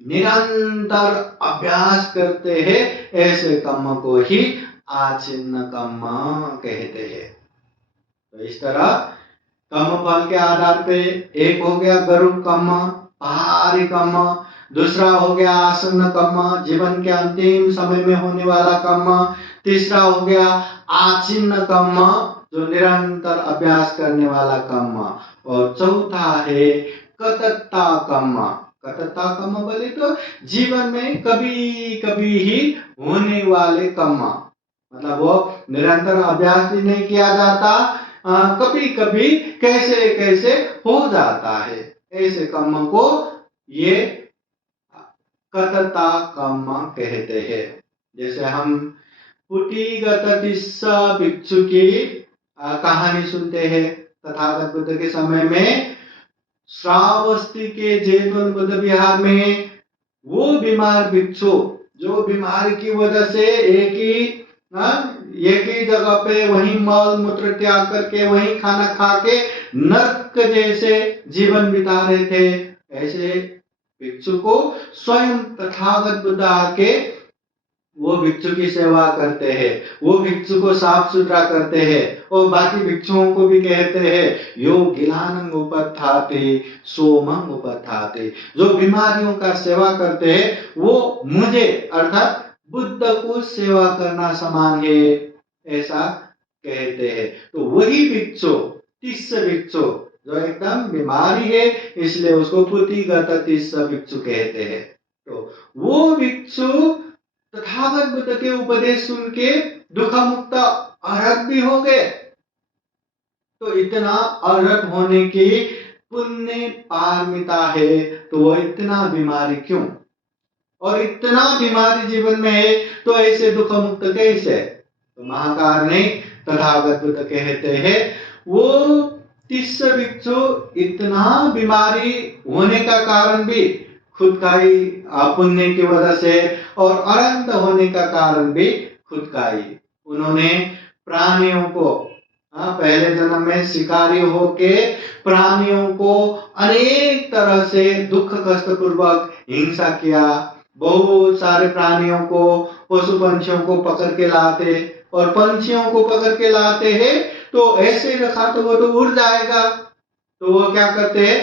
निरंतर अभ्यास करते हैं, ऐसे कर्म को ही आचिन्न कर्म कहते हैं। तो इस तरह कर्म फल के आधार पे एक हो गया गरुड़ कर्म, पहाड़ी कर्म, दूसरा हो गया आसन्न कर्म, जीवन के अंतिम समय में होने वाला कर्म, तीसरा हो गया आचिन्न कर्म, जो निरंतर अभ्यास करने वाला कर्म, और चौथा है कतत्ता कर्म। कतत्ता कर्म बोले तो जीवन में कभी कभी ही होने वाले कर्म, मतलब वो निरंतर अभ्यास भी नहीं किया जाता, कभी कभी कैसे कैसे हो जाता है। ऐसे कर्म को ये कतत्ता कर्म कहते हैं। जैसे हम पुटीगत भिक्षु की कहानी सुनते हैं। तथागत बुद्ध के समय में श्रावस्ती के जैतवन बुद्ध विहार में वो बीमार भिक्षु, जो बीमारी की वजह से एक ही जगह पे वहीं मल मूत्र त्याग करके वहीं खाना खा के नर्क जैसे जीवन बिता रहे थे, ऐसे भिक्षु को स्वयं तथागत बुद्ध आके वो भिक्षु की सेवा करते हैं, वो भिक्षु को साफ सुथरा करते हैं और बाकी भिक्षुओं को भी कहते हैं यो गिलानंग उपत्थाते सोमंग उपत्थाते। जो बीमारियों का सेवा करते हैं वो मुझे अर्थात बुद्ध को सेवा करना समान है, ऐसा कहते हैं। तो वही भिक्षु, तिस्स भिक्षु जो एकदम बीमारी है इसलिए उसको पुतिगत तिस्स भिक्षु कहते हैं। तो वो भिक्षु तथागत बुद्ध के उपदेश सुन के दुख मुक्त अर्हत भी हो गए। तो इतना अर्हत होने की पुण्य पारमिता है, तो वो इतना बीमारी क्यों, और इतना बीमारी जीवन में है तो ऐसे दुख मुक्त कैसे? तो महाकार ने तथागत बुद्ध कहते हैं वो तिस्स भिक्षु इतना बीमारी होने का कारण भी खुद का ही पुण्य की वजह से और अनंत होने का कारण भी खुद का ही। उन्होंने प्राणियों को पहले जन्म में शिकारी होके प्राणियों को अनेक तरह से दुख कष्ट पूर्वक हिंसा किया। बहुत सारे प्राणियों को, पशु पंछियों को पकड़ के लाते और पंछियों को पकड़ के लाते हैं तो ऐसे रखा तो वो तो उड़ जाएगा, तो वो क्या करते हैं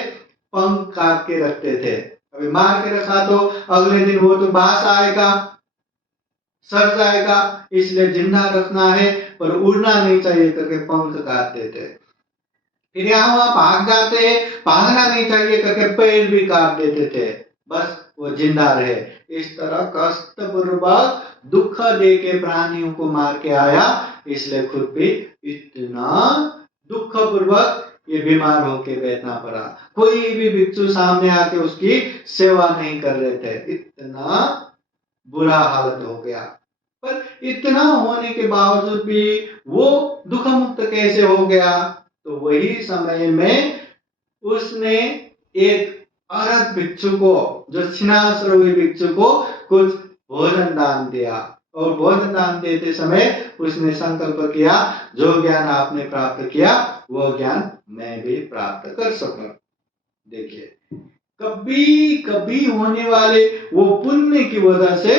पंख काट के रखते थे। अभी मार के रखा तो अगले दिन वो तो बास आएगा, सड़ जाएगा, इसलिए जिंदा रखना है पर उड़ना नहीं चाहिए करके पंख काट देते। फिर यहाँ वहां भाग जाते हैं, भागना नहीं चाहिए करके पैर भी काट देते थे, बस वो जिंदा रहे। इस तरह कष्टपूर्वक दुख दे के प्राणियों को मार के आया, इसलिए खुद भी इतना दुख पूर्वक ये बीमार होके बैठना पड़ा। कोई भी भिक्षु सामने आके उसकी सेवा नहीं कर रहे थे, इतना बुरा हालत हो गया। पर इतना होने के बावजूद भी वो दुख मुक्त कैसे हो गया? तो वही समय में उसने एक अर्हत भिक्षु को, जो छिन्नाश्रवी भिक्षु को कुछ भोजन दान दिया और भोजन दान देते समय उसने संकल्प किया जो ज्ञान आपने प्राप्त किया वो ज्ञान मैं भी प्राप्त कर सकूं। देखिए कभी कभी होने वाले वो पुण्य की वजह से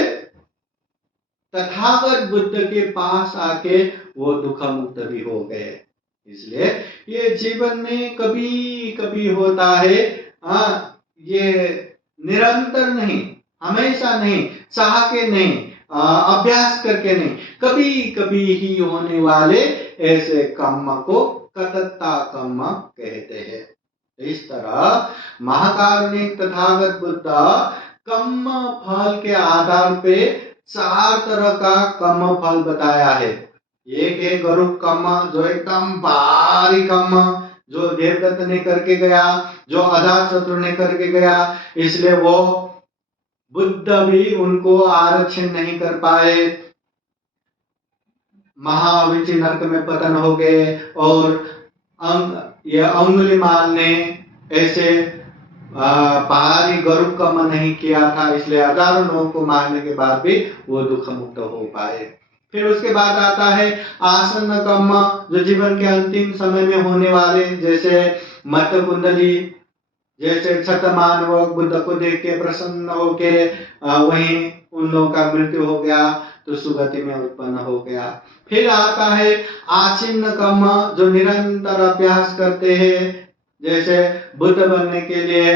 तथागत बुद्ध के पास आके वो दुख मुक्त भी हो गए। इसलिए ये जीवन में कभी कभी होता है, ये निरंतर नहीं, हमेशा नहीं, चाह के नहीं, अभ्यास करके नहीं, कभी कभी ही होने वाले ऐसे कर्म को कतत्ता कर्म कहते हैं। इस तरह महाकारुणिक तथागत बुद्ध कर्म फल के आधार पे 4 तरह का कर्म फल बताया है। एक है गरुड़ कर्म, जो एकदम भारी कर्म, जो देवदत्त ने करके गया, जो अजातशत्रु ने करके गया, इसलिए वो बुद्ध भी उनको आरक्षण नहीं कर पाए, महाविचि नरक में पतन हो गए। और अंगुलीमाल ने ऐसे भारी गरुड़ कर्म नहीं किया था, इसलिए हजारों लोगों को मारने के बाद भी वो दुख मुक्त हो पाए। फिर उसके बाद आता है आसन्न कर्म, जो जीवन के अंतिम समय में होने वाले, जैसे मत कुंडली, जैसे छतमानव बुद्ध को देख के प्रसन्न होके वहीं उन लोगों का मृत्यु हो गया तो सुगति में उत्पन्न हो गया। फिर आता है आचिन्न कर्म, जो निरंतर अभ्यास करते हैं, जैसे बुद्ध बनने के लिए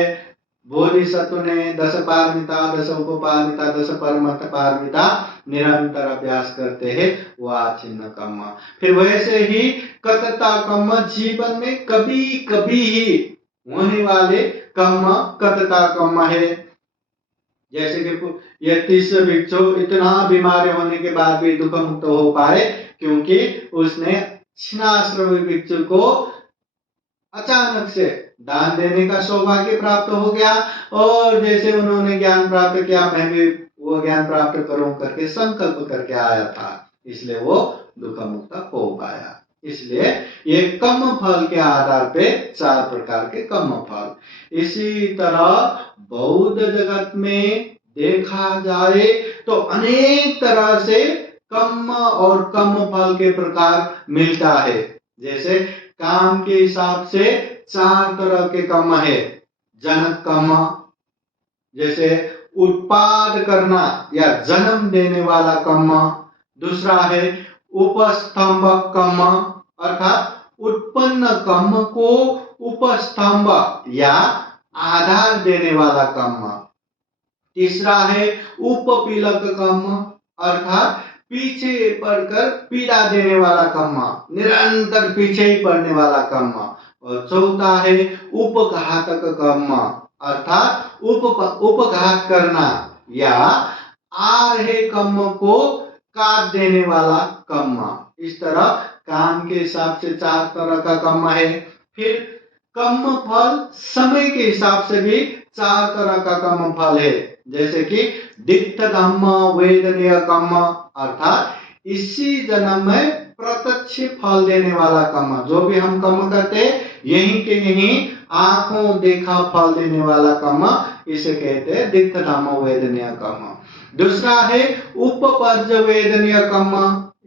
बोधिसत्व ने 10 पारमिता, 10 उपपारमिता, 10 परमत पारमिता निरंतर अभ्यास करते हैं, वो आचिन्न कर्म। फिर वैसे ही कतता कर्म, जीवन में कभी कभी ही होने वाले कर्म कतता कर्म है। जैसे कि ये 30 भिक्षु इतना बीमार होने के बाद भी दुख मुक्त हो पाए क्योंकि उसने छिन्नाश्रवी भिक्षु को अचानक से दान देने का सौभाग्य प्राप्त हो गया और जैसे उन्होंने ज्ञान प्राप्त किया मैं भी वो ज्ञान प्राप्त करूं करके संकल्प करके आया था, इसलिए वो दुख मुक्त हो पाया। इसलिए ये कर्म फल के आधार पे 4 प्रकार के कर्म फल। इसी तरह बौद्ध जगत में देखा जाए तो अनेक तरह से कर्म और कर्म फल के प्रकार मिलता है। जैसे काम के हिसाब से 4 तरह के कर्म है। जनक कर्म, जैसे उत्पाद करना या जन्म देने वाला कर्म। दूसरा है उपस्तंभक कर्म, अर्थात उत्पन्न कर्म को उपस्तंभ या आधार देने वाला कर्म। तीसरा है उपपीलक कर्म, अर्थात पीछे पड़कर पीड़ा देने वाला कर्म, निरंतर पीछे ही पड़ने वाला कर्म। और चौथा है उपघातक कर्म, अर्थात उपघात करना या आ रहे कर्म को काट देने वाला कर्म। इस तरह काम के हिसाब से 4 तरह का कर्म है। फिर कर्म फल समय के हिसाब से भी 4 तरह का कर्म फल है, जैसे कि दिक्थ धम्म वेदनीय कर्म, अर्थात इसी जन्म में प्रत्यक्ष फल देने वाला कर्म। जो भी हम कर्म करते हैं यहीं के यहीं आंखों देखा फल देने वाला कर्म, इसे कहते हैं दिक्थ धम्म वेदनीय कर्म। दूसरा है उपपर्यवेदनीय कर्म,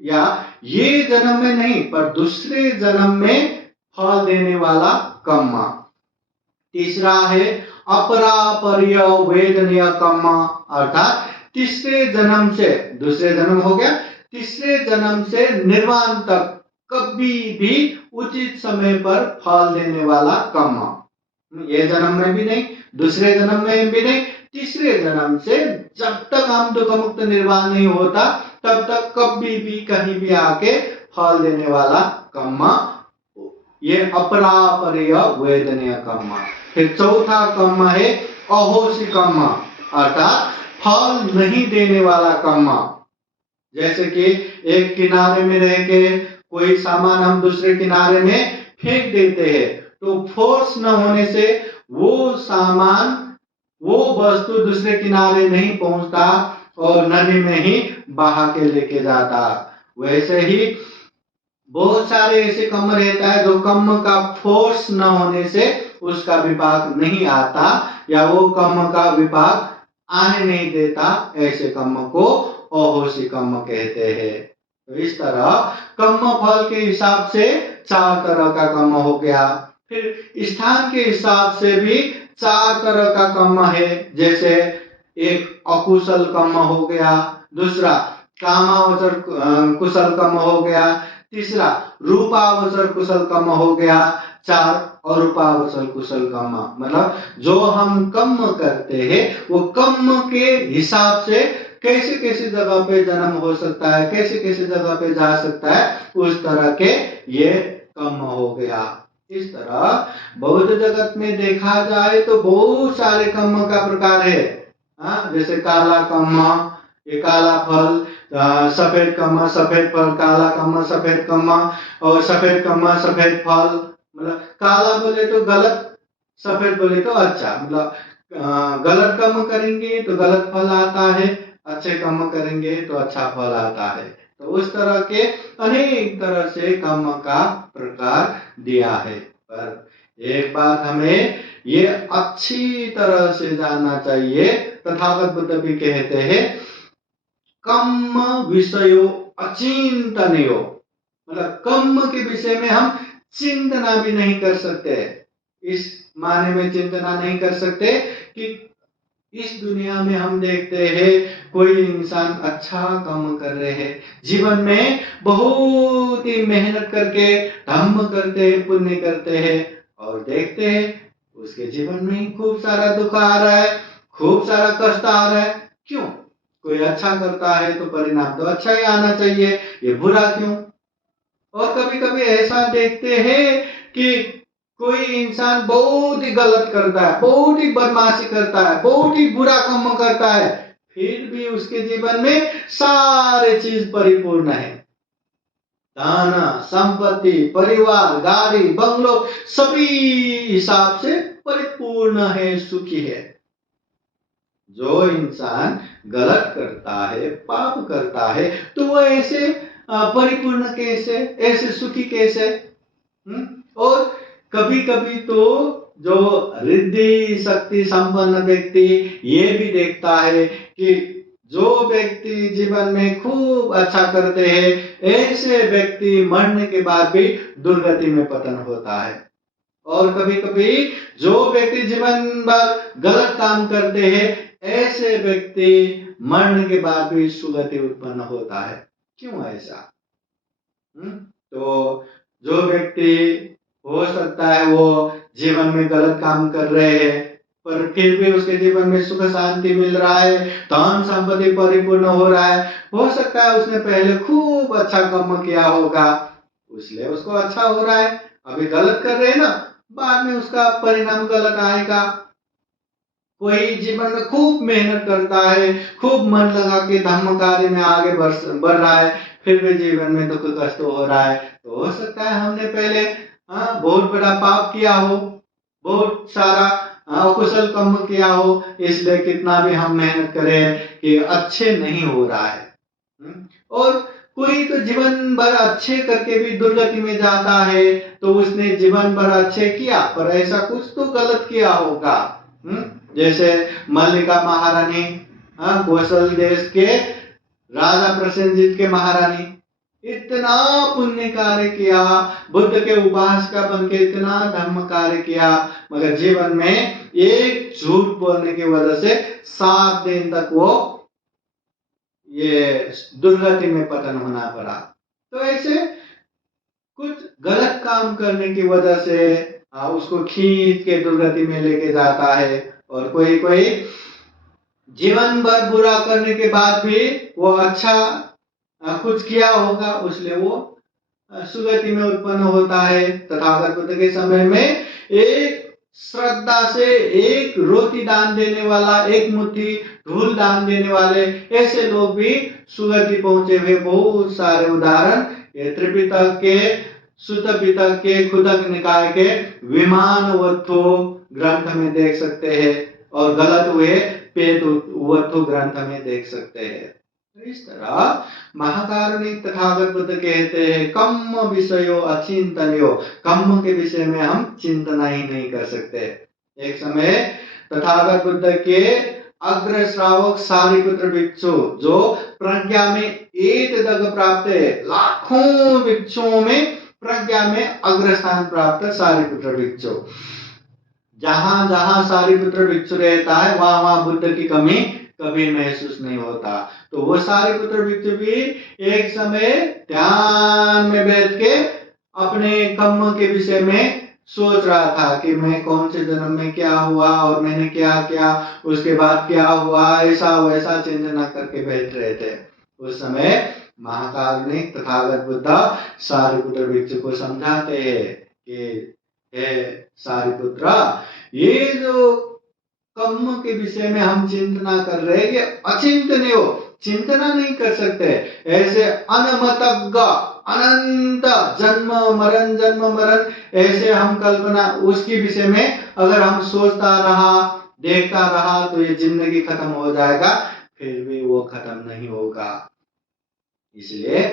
या ये जन्म में नहीं पर दूसरे जन्म में फल देने वाला कर्म। तीसरा है अपरापर्यवेदनीय कर्म, अर्थात तीसरे जन्म से, दूसरे जन्म हो गया, तीसरे जन्म से निर्वाण तक कभी भी उचित समय पर फल देने वाला कर्म। ये जन्म में भी नहीं, दूसरे जन्म में भी नहीं, तीसरे जन्म से जब तक हम दुख मुक्त निर्वाण नहीं होता तब तक कभी भी कहीं भी आके फल देने वाला कर्म, ये अपरापर्य वेदनीय कर्म। फिर चौथा कर्म है अहोसी कर्म, अर्थात फल नहीं देने वाला कर्म। जैसे कि एक किनारे में रह के कोई सामान हम दूसरे किनारे में फेंक देते हैं, तो फोर्स न होने से वो सामान, वो वस्तु दूसरे किनारे नहीं पहुंचता और नदी में ही बहा के लेके जाता। वैसे ही बहुत सारे ऐसे कर्म रहता है जो कर्म का फोर्स न होने से उसका विपाक नहीं आता, या वो कर्म का विपाक आने नहीं देता, ऐसे कर्म को अहोसी कर्म कहते हैं। तो इस तरह कर्म फल के हिसाब से 4 तरह का कर्म हो गया। फिर स्थान के हिसाब से भी 4 तरह का कर्म है, जैसे एक अकुशल कर्म हो गया, दूसरा कामावचर कुशल कर्म हो गया, तीसरा रूपावचर कुशल कर्म हो गया, 4 अरूपावचर कुशल कर्म। मतलब जो हम कर्म करते हैं वो कर्म के हिसाब से कैसे कैसे जगह पे जन्म हो सकता है, कैसे कैसे जगह पे जा सकता है, उस तरह के ये कर्म हो गया। इस तरह बौद्ध जगत में देखा जाए तो बहुत सारे कर्म का प्रकार है। जैसे काला कर्म, ये काला फल, सफेद कर्म सफेद फल, काला कर्म सफेद कर्म, और सफेद कर्म सफेद फल। मतलब काला बोले तो गलत, सफेद बोले तो अच्छा। मतलब गलत कर्म करेंगे तो गलत फल आता है, अच्छे कर्म करेंगे तो अच्छा फल आता है। तो उस तरह के अनेक तरह से कर्म का प्रकार दिया है। पर एक बात हमें ये अच्छी तरह से जानना चाहिए, तथागत बुद्ध भी कहते हैं कर्म विषयो अचिंतनयो, मतलब कर्म के विषय में हम चिंतना भी नहीं कर सकते। इस माने में चिंतना नहीं कर सकते कि इस दुनिया में हम देखते हैं कोई इंसान अच्छा काम कर रहे हैं, जीवन में बहुत ही मेहनत करके धर्म करते हैं, पुण्य करते हैं, और देखते हैं उसके जीवन में खूब सारा दुख आ रहा है, खूब सारा कष्ट आ रहा है। क्यों? कोई अच्छा करता है तो परिणाम तो अच्छा ही आना चाहिए, ये बुरा क्यों? और कभी कभी ऐसा देखते हैं कि कोई इंसान बहुत ही गलत करता है, बहुत ही बदमाशी करता है, बहुत ही बुरा काम करता है, फिर भी उसके जीवन में सारे चीज परिपूर्ण है। धन, संपत्ति, परिवार, गाड़ी, बंगलो, सभी हिसाब से परिपूर्ण है, सुखी है। जो इंसान गलत करता है, पाप करता है, तो वो ऐसे परिपूर्ण कैसे, ऐसे सुखी कैसे? और कभी कभी तो जो रिद्धि शक्ति संपन्न व्यक्ति ये भी देखता है कि जो व्यक्ति जीवन में खूब अच्छा करते हैं, ऐसे व्यक्ति मरने के बाद भी दुर्गति में पतन होता है। और कभी कभी जो व्यक्ति जीवन भर गलत काम करते हैं, ऐसे व्यक्ति मरने के बाद भी सुगति उत्पन्न होता है। क्यों ऐसा? तो जो व्यक्ति हो सकता है वो जीवन में गलत काम कर रहे हैं, पर फिर भी उसके जीवन में सुख शांति मिल रहा है, धन संपत्ति परिपूर्ण हो रहा है। हो सकता है उसने पहले खूब अच्छा कर्म किया होगा, इसलिए उसको अच्छा हो रहा है। अभी गलत कर रहे हैं ना, बाद में उसका परिणाम गलत आएगा। कोई जीवन में खूब मेहनत करता है, खूब मन लगा के धर्म कार्य में आगे बढ़ रहा है, फिर भी जीवन में दुख कष्ट हो रहा है। तो हो सकता है हमने पहले बहुत बड़ा पाप किया हो, बहुत सारा अकुशल कर्म किया हो, इसलिए कितना भी हम मेहनत करें कि अच्छे नहीं हो रहा है। और कोई तो जीवन भर अच्छे करके भी दुर्गति में जाता है, तो उसने जीवन भर अच्छे किया पर ऐसा कुछ तो गलत किया होगा। जैसे मल्लिका महारानी, कौशल देश के राजा प्रसेनजीत के महारानी, इतना पुण्य कार्य किया, बुद्ध के उपासका बन के इतना धर्म कार्य किया, मगर जीवन में एक झूठ बोलने की वजह से 7 दिन तक वो ये दुर्गति में पतन होना पड़ा। तो ऐसे कुछ गलत काम करने की वजह से उसको खींच के दुर्गति में लेके जाता है। और कोई कोई जीवन भर बुरा करने के बाद भी वो अच्छा कुछ किया होगा, इसलिए वो सुगति में उत्पन्न होता है। तथागत बुद्ध के समय में एक श्रद्धा से एक रोटी दान देने वाला, एक मुट्ठी धूल दान देने वाले, ऐसे लोग भी सुगति पहुंचे हुए बहुत सारे उदाहरण ये त्रिपिटक के, सुत्त पिटक के, खुदक निकाय के विमानवत्थु ग्रंथ में देख सकते हैं, और गलत हुए पेतुवत्थु ग्रंथ में देख सकते हैं। इस तरह महाकारुणिक तथागत बुद्ध कहते हैं कम्म विषयो अचिंतन्यो, कम्म के विषय में हम चिंतना ही नहीं कर सकते। एक समय तथागत बुद्ध के अग्र श्रावक सारिपुत्र भिक्षु, जो प्रज्ञा में एक दग प्राप्त है, लाखों भिक्षुओं में प्रज्ञा में अग्रस्थान प्राप्त सारिपुत्र भिक्षु, जहां जहां सारिपुत्र भिक्षु रहता है वहां वहां बुद्ध की कमी कभी महसूस नहीं होता। तो वो सारिपुत्र भिक्षु भी एक समय ध्यान में बैठ के अपने कर्म के विषय में सोच रहा था कि मैं कौन से जन्म में क्या हुआ और मैंने क्या किया, उसके बाद क्या हुआ, ऐसा वैसा चिंतना करके बैठ रहे थे। उस समय महाकारुणिक तथागत बुद्ध सारिपुत्र भिक्षु को समझाते हैं कि हे सारिपुत्र, ये जो कर्म के विषय में हम चिंतना कर रहे हैं कि अचिंतनीय हो, चिंतना नहीं कर सकते। ऐसे अनमतज्ञ, अनंत जन्म मरण ऐसे हम कल्पना उसके विषय में अगर हम सोचता रहा, देखता रहा, तो ये जिंदगी खत्म हो जाएगा, फिर भी वो खत्म नहीं होगा। इसलिए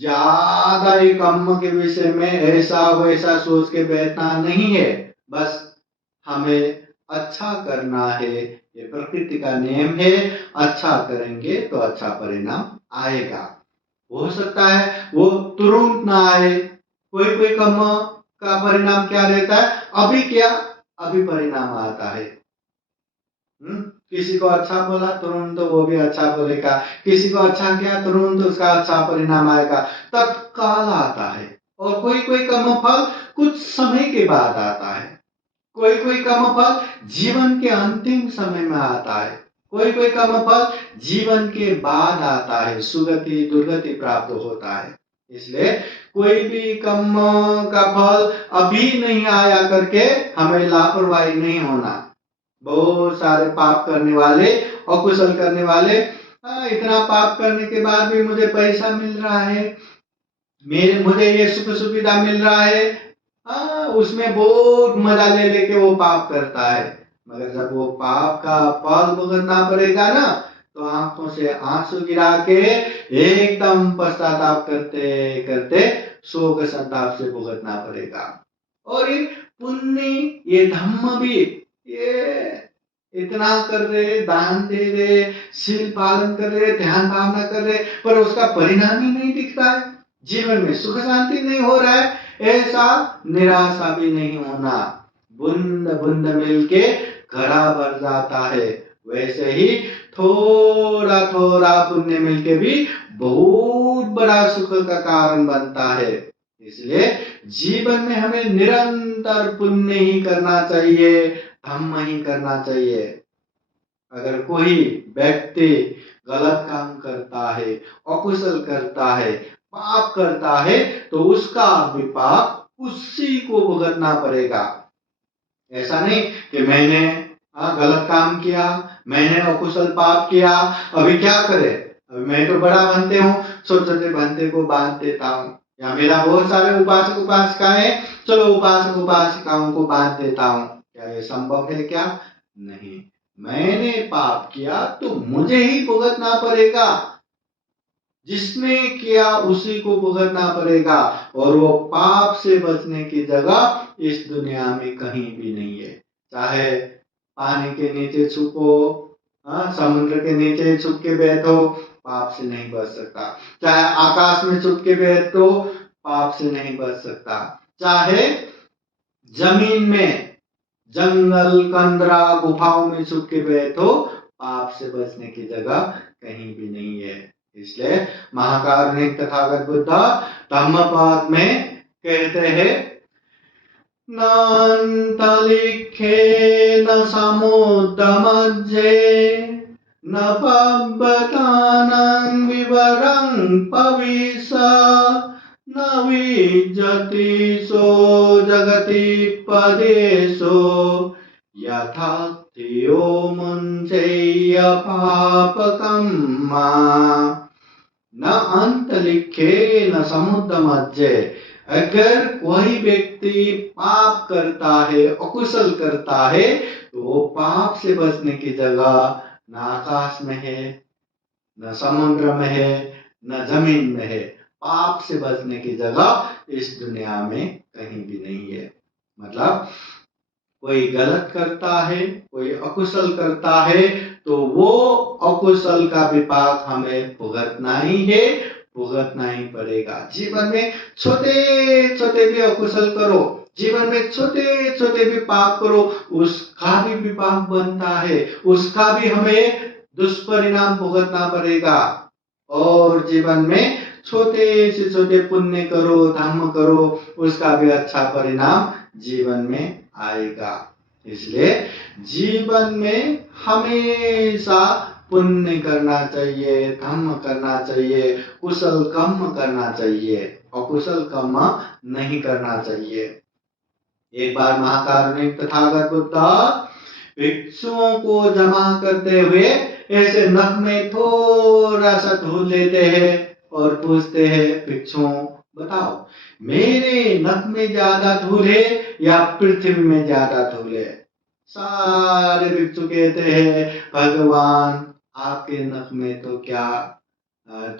ज्यादा ही कर्म के विषय में ऐसा वैसा सोच के बैठना नहीं है, बस हमें अच्छा करना है, ये प्रकृति का नियम है। अच्छा करेंगे तो अच्छा परिणाम आएगा। हो सकता है वो तुरंत ना आए, कोई कोई कर्म का परिणाम क्या रहता है, अभी क्या अभी परिणाम आता है। किसी को अच्छा बोला तुरंत वो भी अच्छा बोलेगा, किसी को अच्छा किया तुरंत उसका अच्छा परिणाम आएगा, तत्काल आता है। और कोई कोई कर्म फल कुछ समय के बाद आता है, कोई कोई कर्म फल जीवन के अंतिम समय में आता है, कोई कोई कर्म फल जीवन के बाद आता है, सुगति दुर्गति प्राप्त होता है। इसलिए कोई भी कर्म का फल अभी नहीं आया करके हमें लापरवाही नहीं होना। बहुत सारे पाप करने वाले, अकुशल करने वाले, इतना पाप करने के बाद भी मुझे पैसा मिल रहा है, मुझे ये सुख सुविधा मिल रहा है, उसमें बहुत मजा ले लेके वो पाप करता है, मगर जब वो पाप का फल भुगतना पड़ेगा ना, तो आंखों से आंसू गिरा के एकदम पश्चाताप करते करते शोक संताप से भुगतना पड़ेगा। और ये पुण्य, ये धम्म भी, ये इतना कर रहे, दान दे रहे, शील पालन कर रहे, ध्यान भावना कर रहे, पर उसका परिणाम ही नहीं दिख रहा है, जीवन में सुख शांति नहीं हो रहा है, ऐसा निराशा भी नहीं होना। बूंद बूंद मिलके घड़ा भर जाता है, वैसे ही थोड़ा थोड़ा पुण्य मिलके भी बहुत बड़ा सुख का कारण बनता है। इसलिए जीवन में हमें निरंतर पुण्य ही करना चाहिए, धर्म ही करना चाहिए। अगर कोई व्यक्ति गलत काम करता है, अकुशल करता है, पाप करता है, तो उसका विपाक उसी को भुगतना पड़ेगा। ऐसा नहीं कि मैंने गलत काम किया, मैंने अकुशल पाप किया, अभी क्या करे, अभी मैं तो बड़ा बनते हूँ, छोटे बनते को बांध देता हूँ, या मेरा बहुत सारे उपासक उपासिकाएं, चलो उपासक उपासिकाओं को बांध देता हूँ। क्या ये संभव है क्या? नहीं। मैंने पाप किया तो मुझे ही भुगतना पड़ेगा, जिसने किया उसी को भुगतना पड़ेगा। और वो पाप से बचने की जगह इस दुनिया में कहीं भी नहीं है। चाहे पानी के नीचे छुपो, समुद्र के नीचे छुप के बैठो, पाप से नहीं बच सकता। चाहे आकाश में छुप के बैठो, पाप से नहीं बच सकता। चाहे जमीन में, जंगल कंदरा गुफाओं में छुप के बैठो, पाप से बचने की जगह कहीं भी नहीं है। इसलिए महाकारुणिक तथागत बुद्ध धम्मपद में कहते हैं, नान्तलिखे न समुद्रमध्ये न पब्बतानं विवरं पविश न विजति सो जगति पदेशो यथा थियो मुञ्चेय पापकम्मा न अंतलिखे न समुद्र मध्य। अगर कोई व्यक्ति पाप करता है, अकुशल करता है, तो वो पाप से बचने की जगह न आकाश में है, न समुद्र में है, न जमीन में है। पाप से बचने की जगह इस दुनिया में कहीं भी नहीं है। मतलब कोई गलत करता है, कोई अकुशल करता है, तो वो अकुशल का विपाक हमें भुगतना ही है, भुगतना ही पड़ेगा। जीवन में छोटे छोटे भी अकुशल करो, जीवन में छोटे छोटे भी पाप करो, उसका भी विपाक बनता है, उसका भी हमें दुष्परिणाम भुगतना पड़ेगा। और जीवन में छोटे से छोटे पुण्य करो, धर्म करो, उसका भी अच्छा परिणाम जीवन में आएगा। इसलिए जीवन में हमेशा पुण्य करना चाहिए, धर्म करना चाहिए, कुशल कर्म करना चाहिए, अकुशल कर्म नहीं करना चाहिए। एक बार महाकारुणिक तथागत बुद्ध भिक्षुओं को जमा करते हुए ऐसे नख में थोड़ा सा धूल लेते हैं और पूछते हैं, भिक्षुओं बताओ, मेरे नख में ज्यादा धूल है या पृथ्वी में ज्यादा धूल है? सारे भिक्षु कहते हैं, भगवान आपके नख में तो क्या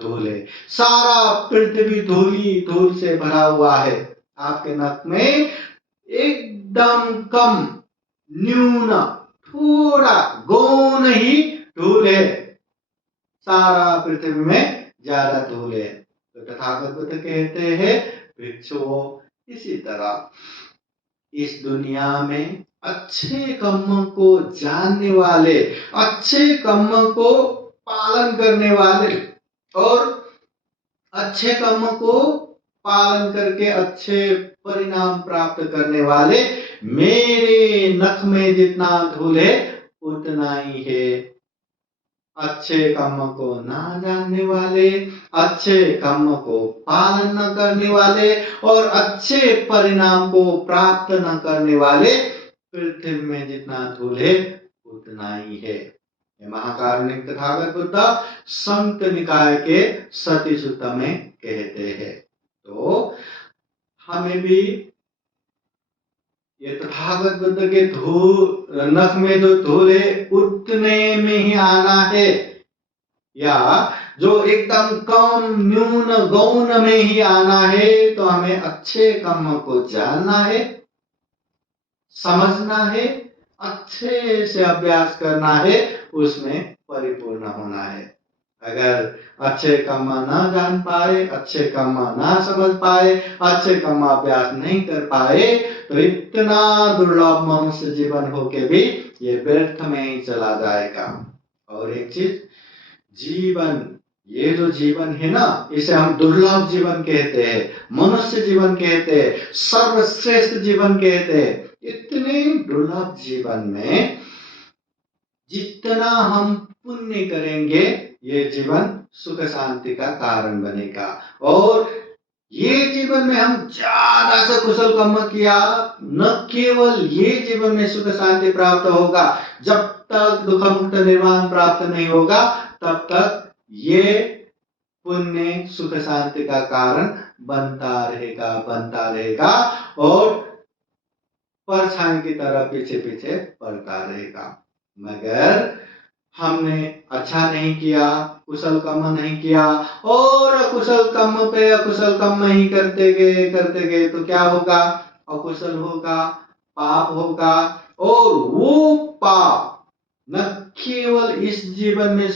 धूल है, सारा पृथ्वी धूली धूल से भरा हुआ है, आपके नख में एकदम कम, न्यून, थोड़ा गौण ही धूल है, सारा पृथ्वी में ज्यादा धूल है। तो तथागत बुद्ध कहते हैं, भिक्षुओं इसी तरह इस दुनिया में अच्छे कर्म को जानने वाले, अच्छे कर्म को पालन करने वाले और अच्छे कर्म को पालन करके अच्छे परिणाम प्राप्त करने वाले, मेरे नख में जितना धूल है उतना ही है। अच्छे कर्म को ना जानने वाले, अच्छे कर्म को पालन न करने वाले और अच्छे परिणाम को प्राप्त न करने वाले, पृथ्वी में जितना धूल है उतना ही है। महाकारुणिक तथागत बुद्ध संयुक्त निकाय के सती सूक्त में कहते हैं। तो हमें भी ये तथागत बुद्ध के नख में जो धूल है उतने में ही आना है, या जो एकदम कम न्यून गौण में ही आना है। तो हमें अच्छे कर्म को जानना है, समझना है, अच्छे से अभ्यास करना है, उसमें परिपूर्ण होना है। अगर अच्छे कर्म ना जान पाए, अच्छे कर्म ना समझ पाए, अच्छे कर्म अभ्यास नहीं कर पाए, तो इतना दुर्लभ मनुष्य जीवन होके भी ये व्यर्थ में ही चला जाएगा। और एक चीज, जीवन, ये जो जीवन है ना, इसे हम दुर्लभ जीवन कहते हैं, मनुष्य जीवन कहते हैं, सर्वश्रेष्ठ जीवन कहते हैं। इतने दुर्लभ जीवन में जितना हम पुण्य करेंगे, ये जीवन सुख शांति का कारण बनेगा। और ये जीवन में हम ज्यादा से कुशल कर्म किया, न केवल ये जीवन में सुख शांति प्राप्त होगा, जब तक दुख मुक्त निर्वाण प्राप्त नहीं होगा तब तक ये पुण्य सुख शांति का कारण बनता रहेगा और परछाई की तरह पीछे पीछे बढ़ता रहेगा। मगर हमने अच्छा नहीं किया, कुशल कर्म नहीं किया और अकुशल कर्म पे अकुशल कर्म ही करते गए तो क्या होगा? अकुशल होगा, पाप होगा। और वो पाप न केवल इस जीवन में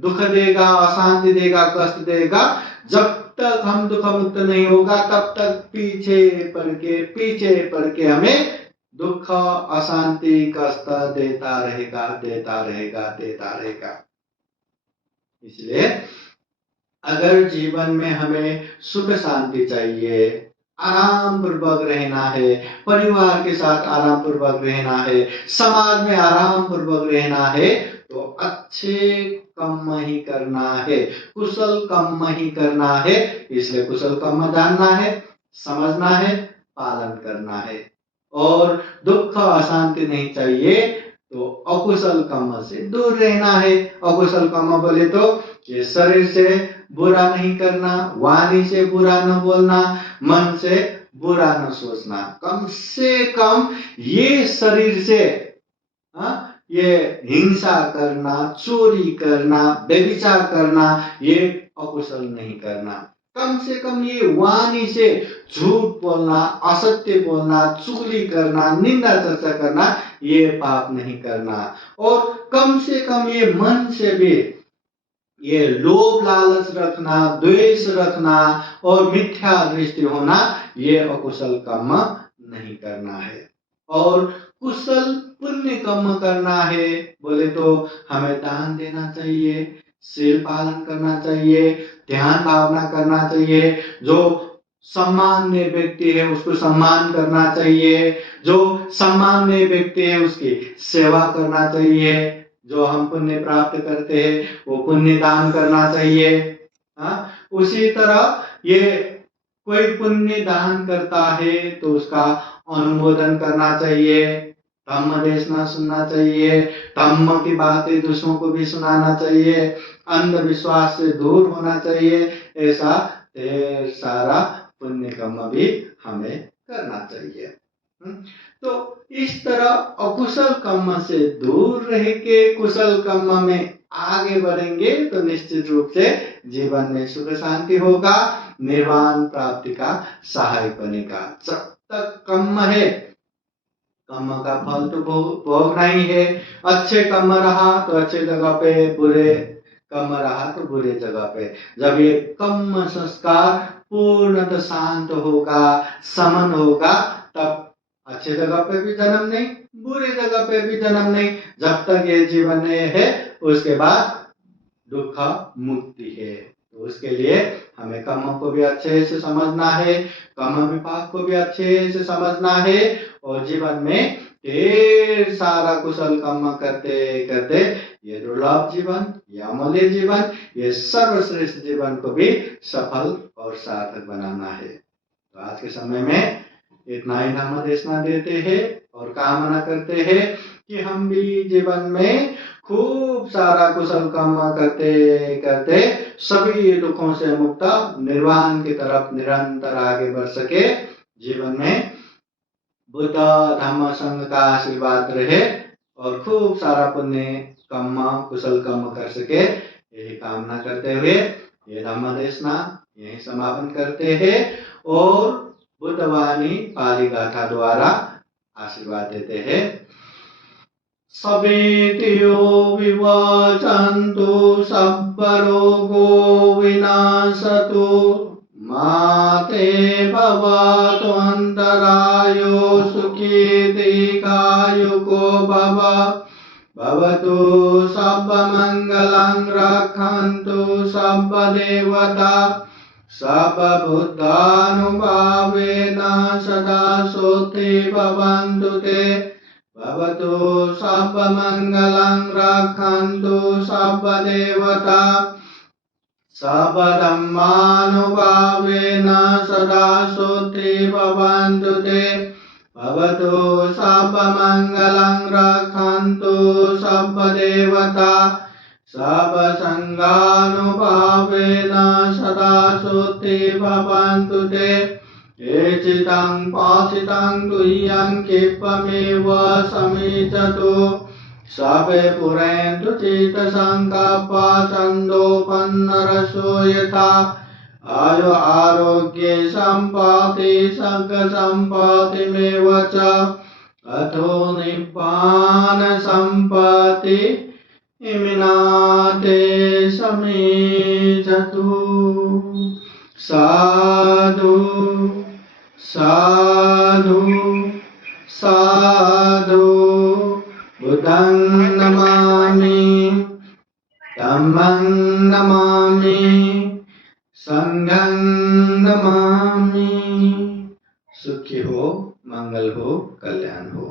दुख देगा, अशांति देगा, कष्ट देगा, जब तक हम दुख मुक्त नहीं होगा तब तक पीछे पड़ के हमें दुख, अशांति, कष्ट देता रहेगा। इसलिए अगर जीवन में हमें सुख शांति चाहिए, आराम पूर्वक रहना है, परिवार के साथ आराम पूर्वक रहना है, समाज में आराम पूर्वक रहना है, तो अच्छे कर्म ही करना है, कुशल कर्म ही करना है। इसलिए कुशल कर्म जानना है, समझना है, पालन करना है। और दुख, अशांति नहीं चाहिए तो अकुशल कर्म से दूर रहना है। अकुशल कर्म बोले तो ये शरीर से बुरा नहीं करना, वाणी से बुरा न बोलना, मन से बुरा न सोचना। कम से कम ये शरीर से ये हिंसा करना, चोरी करना, व्यभिचार करना, ये अकुशल नहीं करना। कम से कम ये वाणी से झूठ बोलना, असत्य बोलना, चुगली करना, निंदा चर्चा करना, ये पाप नहीं करना। और कम से कम ये मन से भी ये लोभ लालच रखना, द्वेष रखना और मिथ्या दृष्टि होना, ये अकुशल कर्म नहीं करना है। और कुशल पुण्य कर्म करना है बोले तो हमें दान देना चाहिए, शील पालन करना चाहिए, ध्यान भावना करना चाहिए, जो सम्माननीय व्यक्ति है उसको सम्मान करना चाहिए, जो सम्माननीय व्यक्ति है उसकी सेवा करना चाहिए, जो हम पुण्य प्राप्त करते हैं वो पुण्य दान करना चाहिए। उसी तरह ये कोई पुण्य दान करता है तो उसका अनुमोदन करना चाहिए, धम्म देशना सुनना चाहिए, धम्म की बातें दूसरों को भी सुनाना चाहिए, अंधविश्वास से दूर होना चाहिए। ऐसा ढेर सारा पुण्य कर्म भी हमें करना चाहिए। तो इस तरह अकुशल कर्म से दूर रह के कुशल कर्म में आगे बढ़ेंगे तो निश्चित रूप से जीवन में सुख शांति होगा, निर्वाण प्राप्ति का सहायक बनेगा। जब तक कर्म है, कर्म का फल तो भोगना ही है। अच्छे कर्म रहा तो अच्छे जगह पे, बुरे कर्म रहा तो बुरे जगह पे। जब ये कर्म संस्कार पूर्णतः शांत होगा, समन होगा, तब अच्छे जगह पे भी जन्म नहीं, बुरे जगह पे भी जन्म नहीं। जब तक ये जीवन है उसके बाद दुख मुक्ति है। तो उसके लिए हमें कर्म को भी अच्छे से समझना है, कर्म विपाक को भी अच्छे से समझना है और जीवन में ढेर सारा कुशल कर्म करते करते ये दुर्लभ जीवन, ये अमूल्य जीवन, ये सर्वश्रेष्ठ जीवन को भी सफल और सार्थक बनाना है। तो आज के समय में इतना ही धम्म देशना देते हैं और कामना करते हैं कि हम भी जीवन में खूब सारा कुशल कर्म करते करते सभी दुखों से मुक्त निर्वाण की तरफ निरंतर आगे बढ़ सके। जीवन में बुद्ध धम्म संघ का आशीर्वाद रहे और खूब सारा पुण्य कर्म, कुशल कर्म कर सके, यही कामना करते हुए ये धम्म देशना यही समापन करते हैं और बुद्धवाणी पाली गाथा द्वारा आशीर्वाद देते हैं। सवेतियो विवचन्तु सब्बरोगो विनाशतु माते भवतु अन्तरायो सुखी दीर्घायुको भव। भवतु सर्वमङ्गलं रक्षन्तु सर्वदेवता सर्वभूतानुभावेन सदा सुखी भवन्तु ते भवतु सर्वमङ्गलं रक्षन्तु सर्वदेवता सर्वधर्मानुभावेन सदा सुखी भवन्तु ते भवतु सर्वमङ्गलं रक्षन्तु सर्वदेवता सर्वसङ्गानुभावेन सदा सुखी भवन्तु ते एचितं पाचितं तुह्यं क्षिप्रमेव समीचतु सर्वे पुरन्तु चित्तसङ्कल्पा छन्दोपन्नरसो यथा आयु आरोग्ये सम्पत्ति सर्गसम्पत्तिमेव च अतो निब्बान सम्पत्ति इमिनाते समीचतु साधु साधु साधु बुद्धं नमामि धम्मं नमामि संघं नमामि। सुखी हो, मंगल हो, कल्याण हो।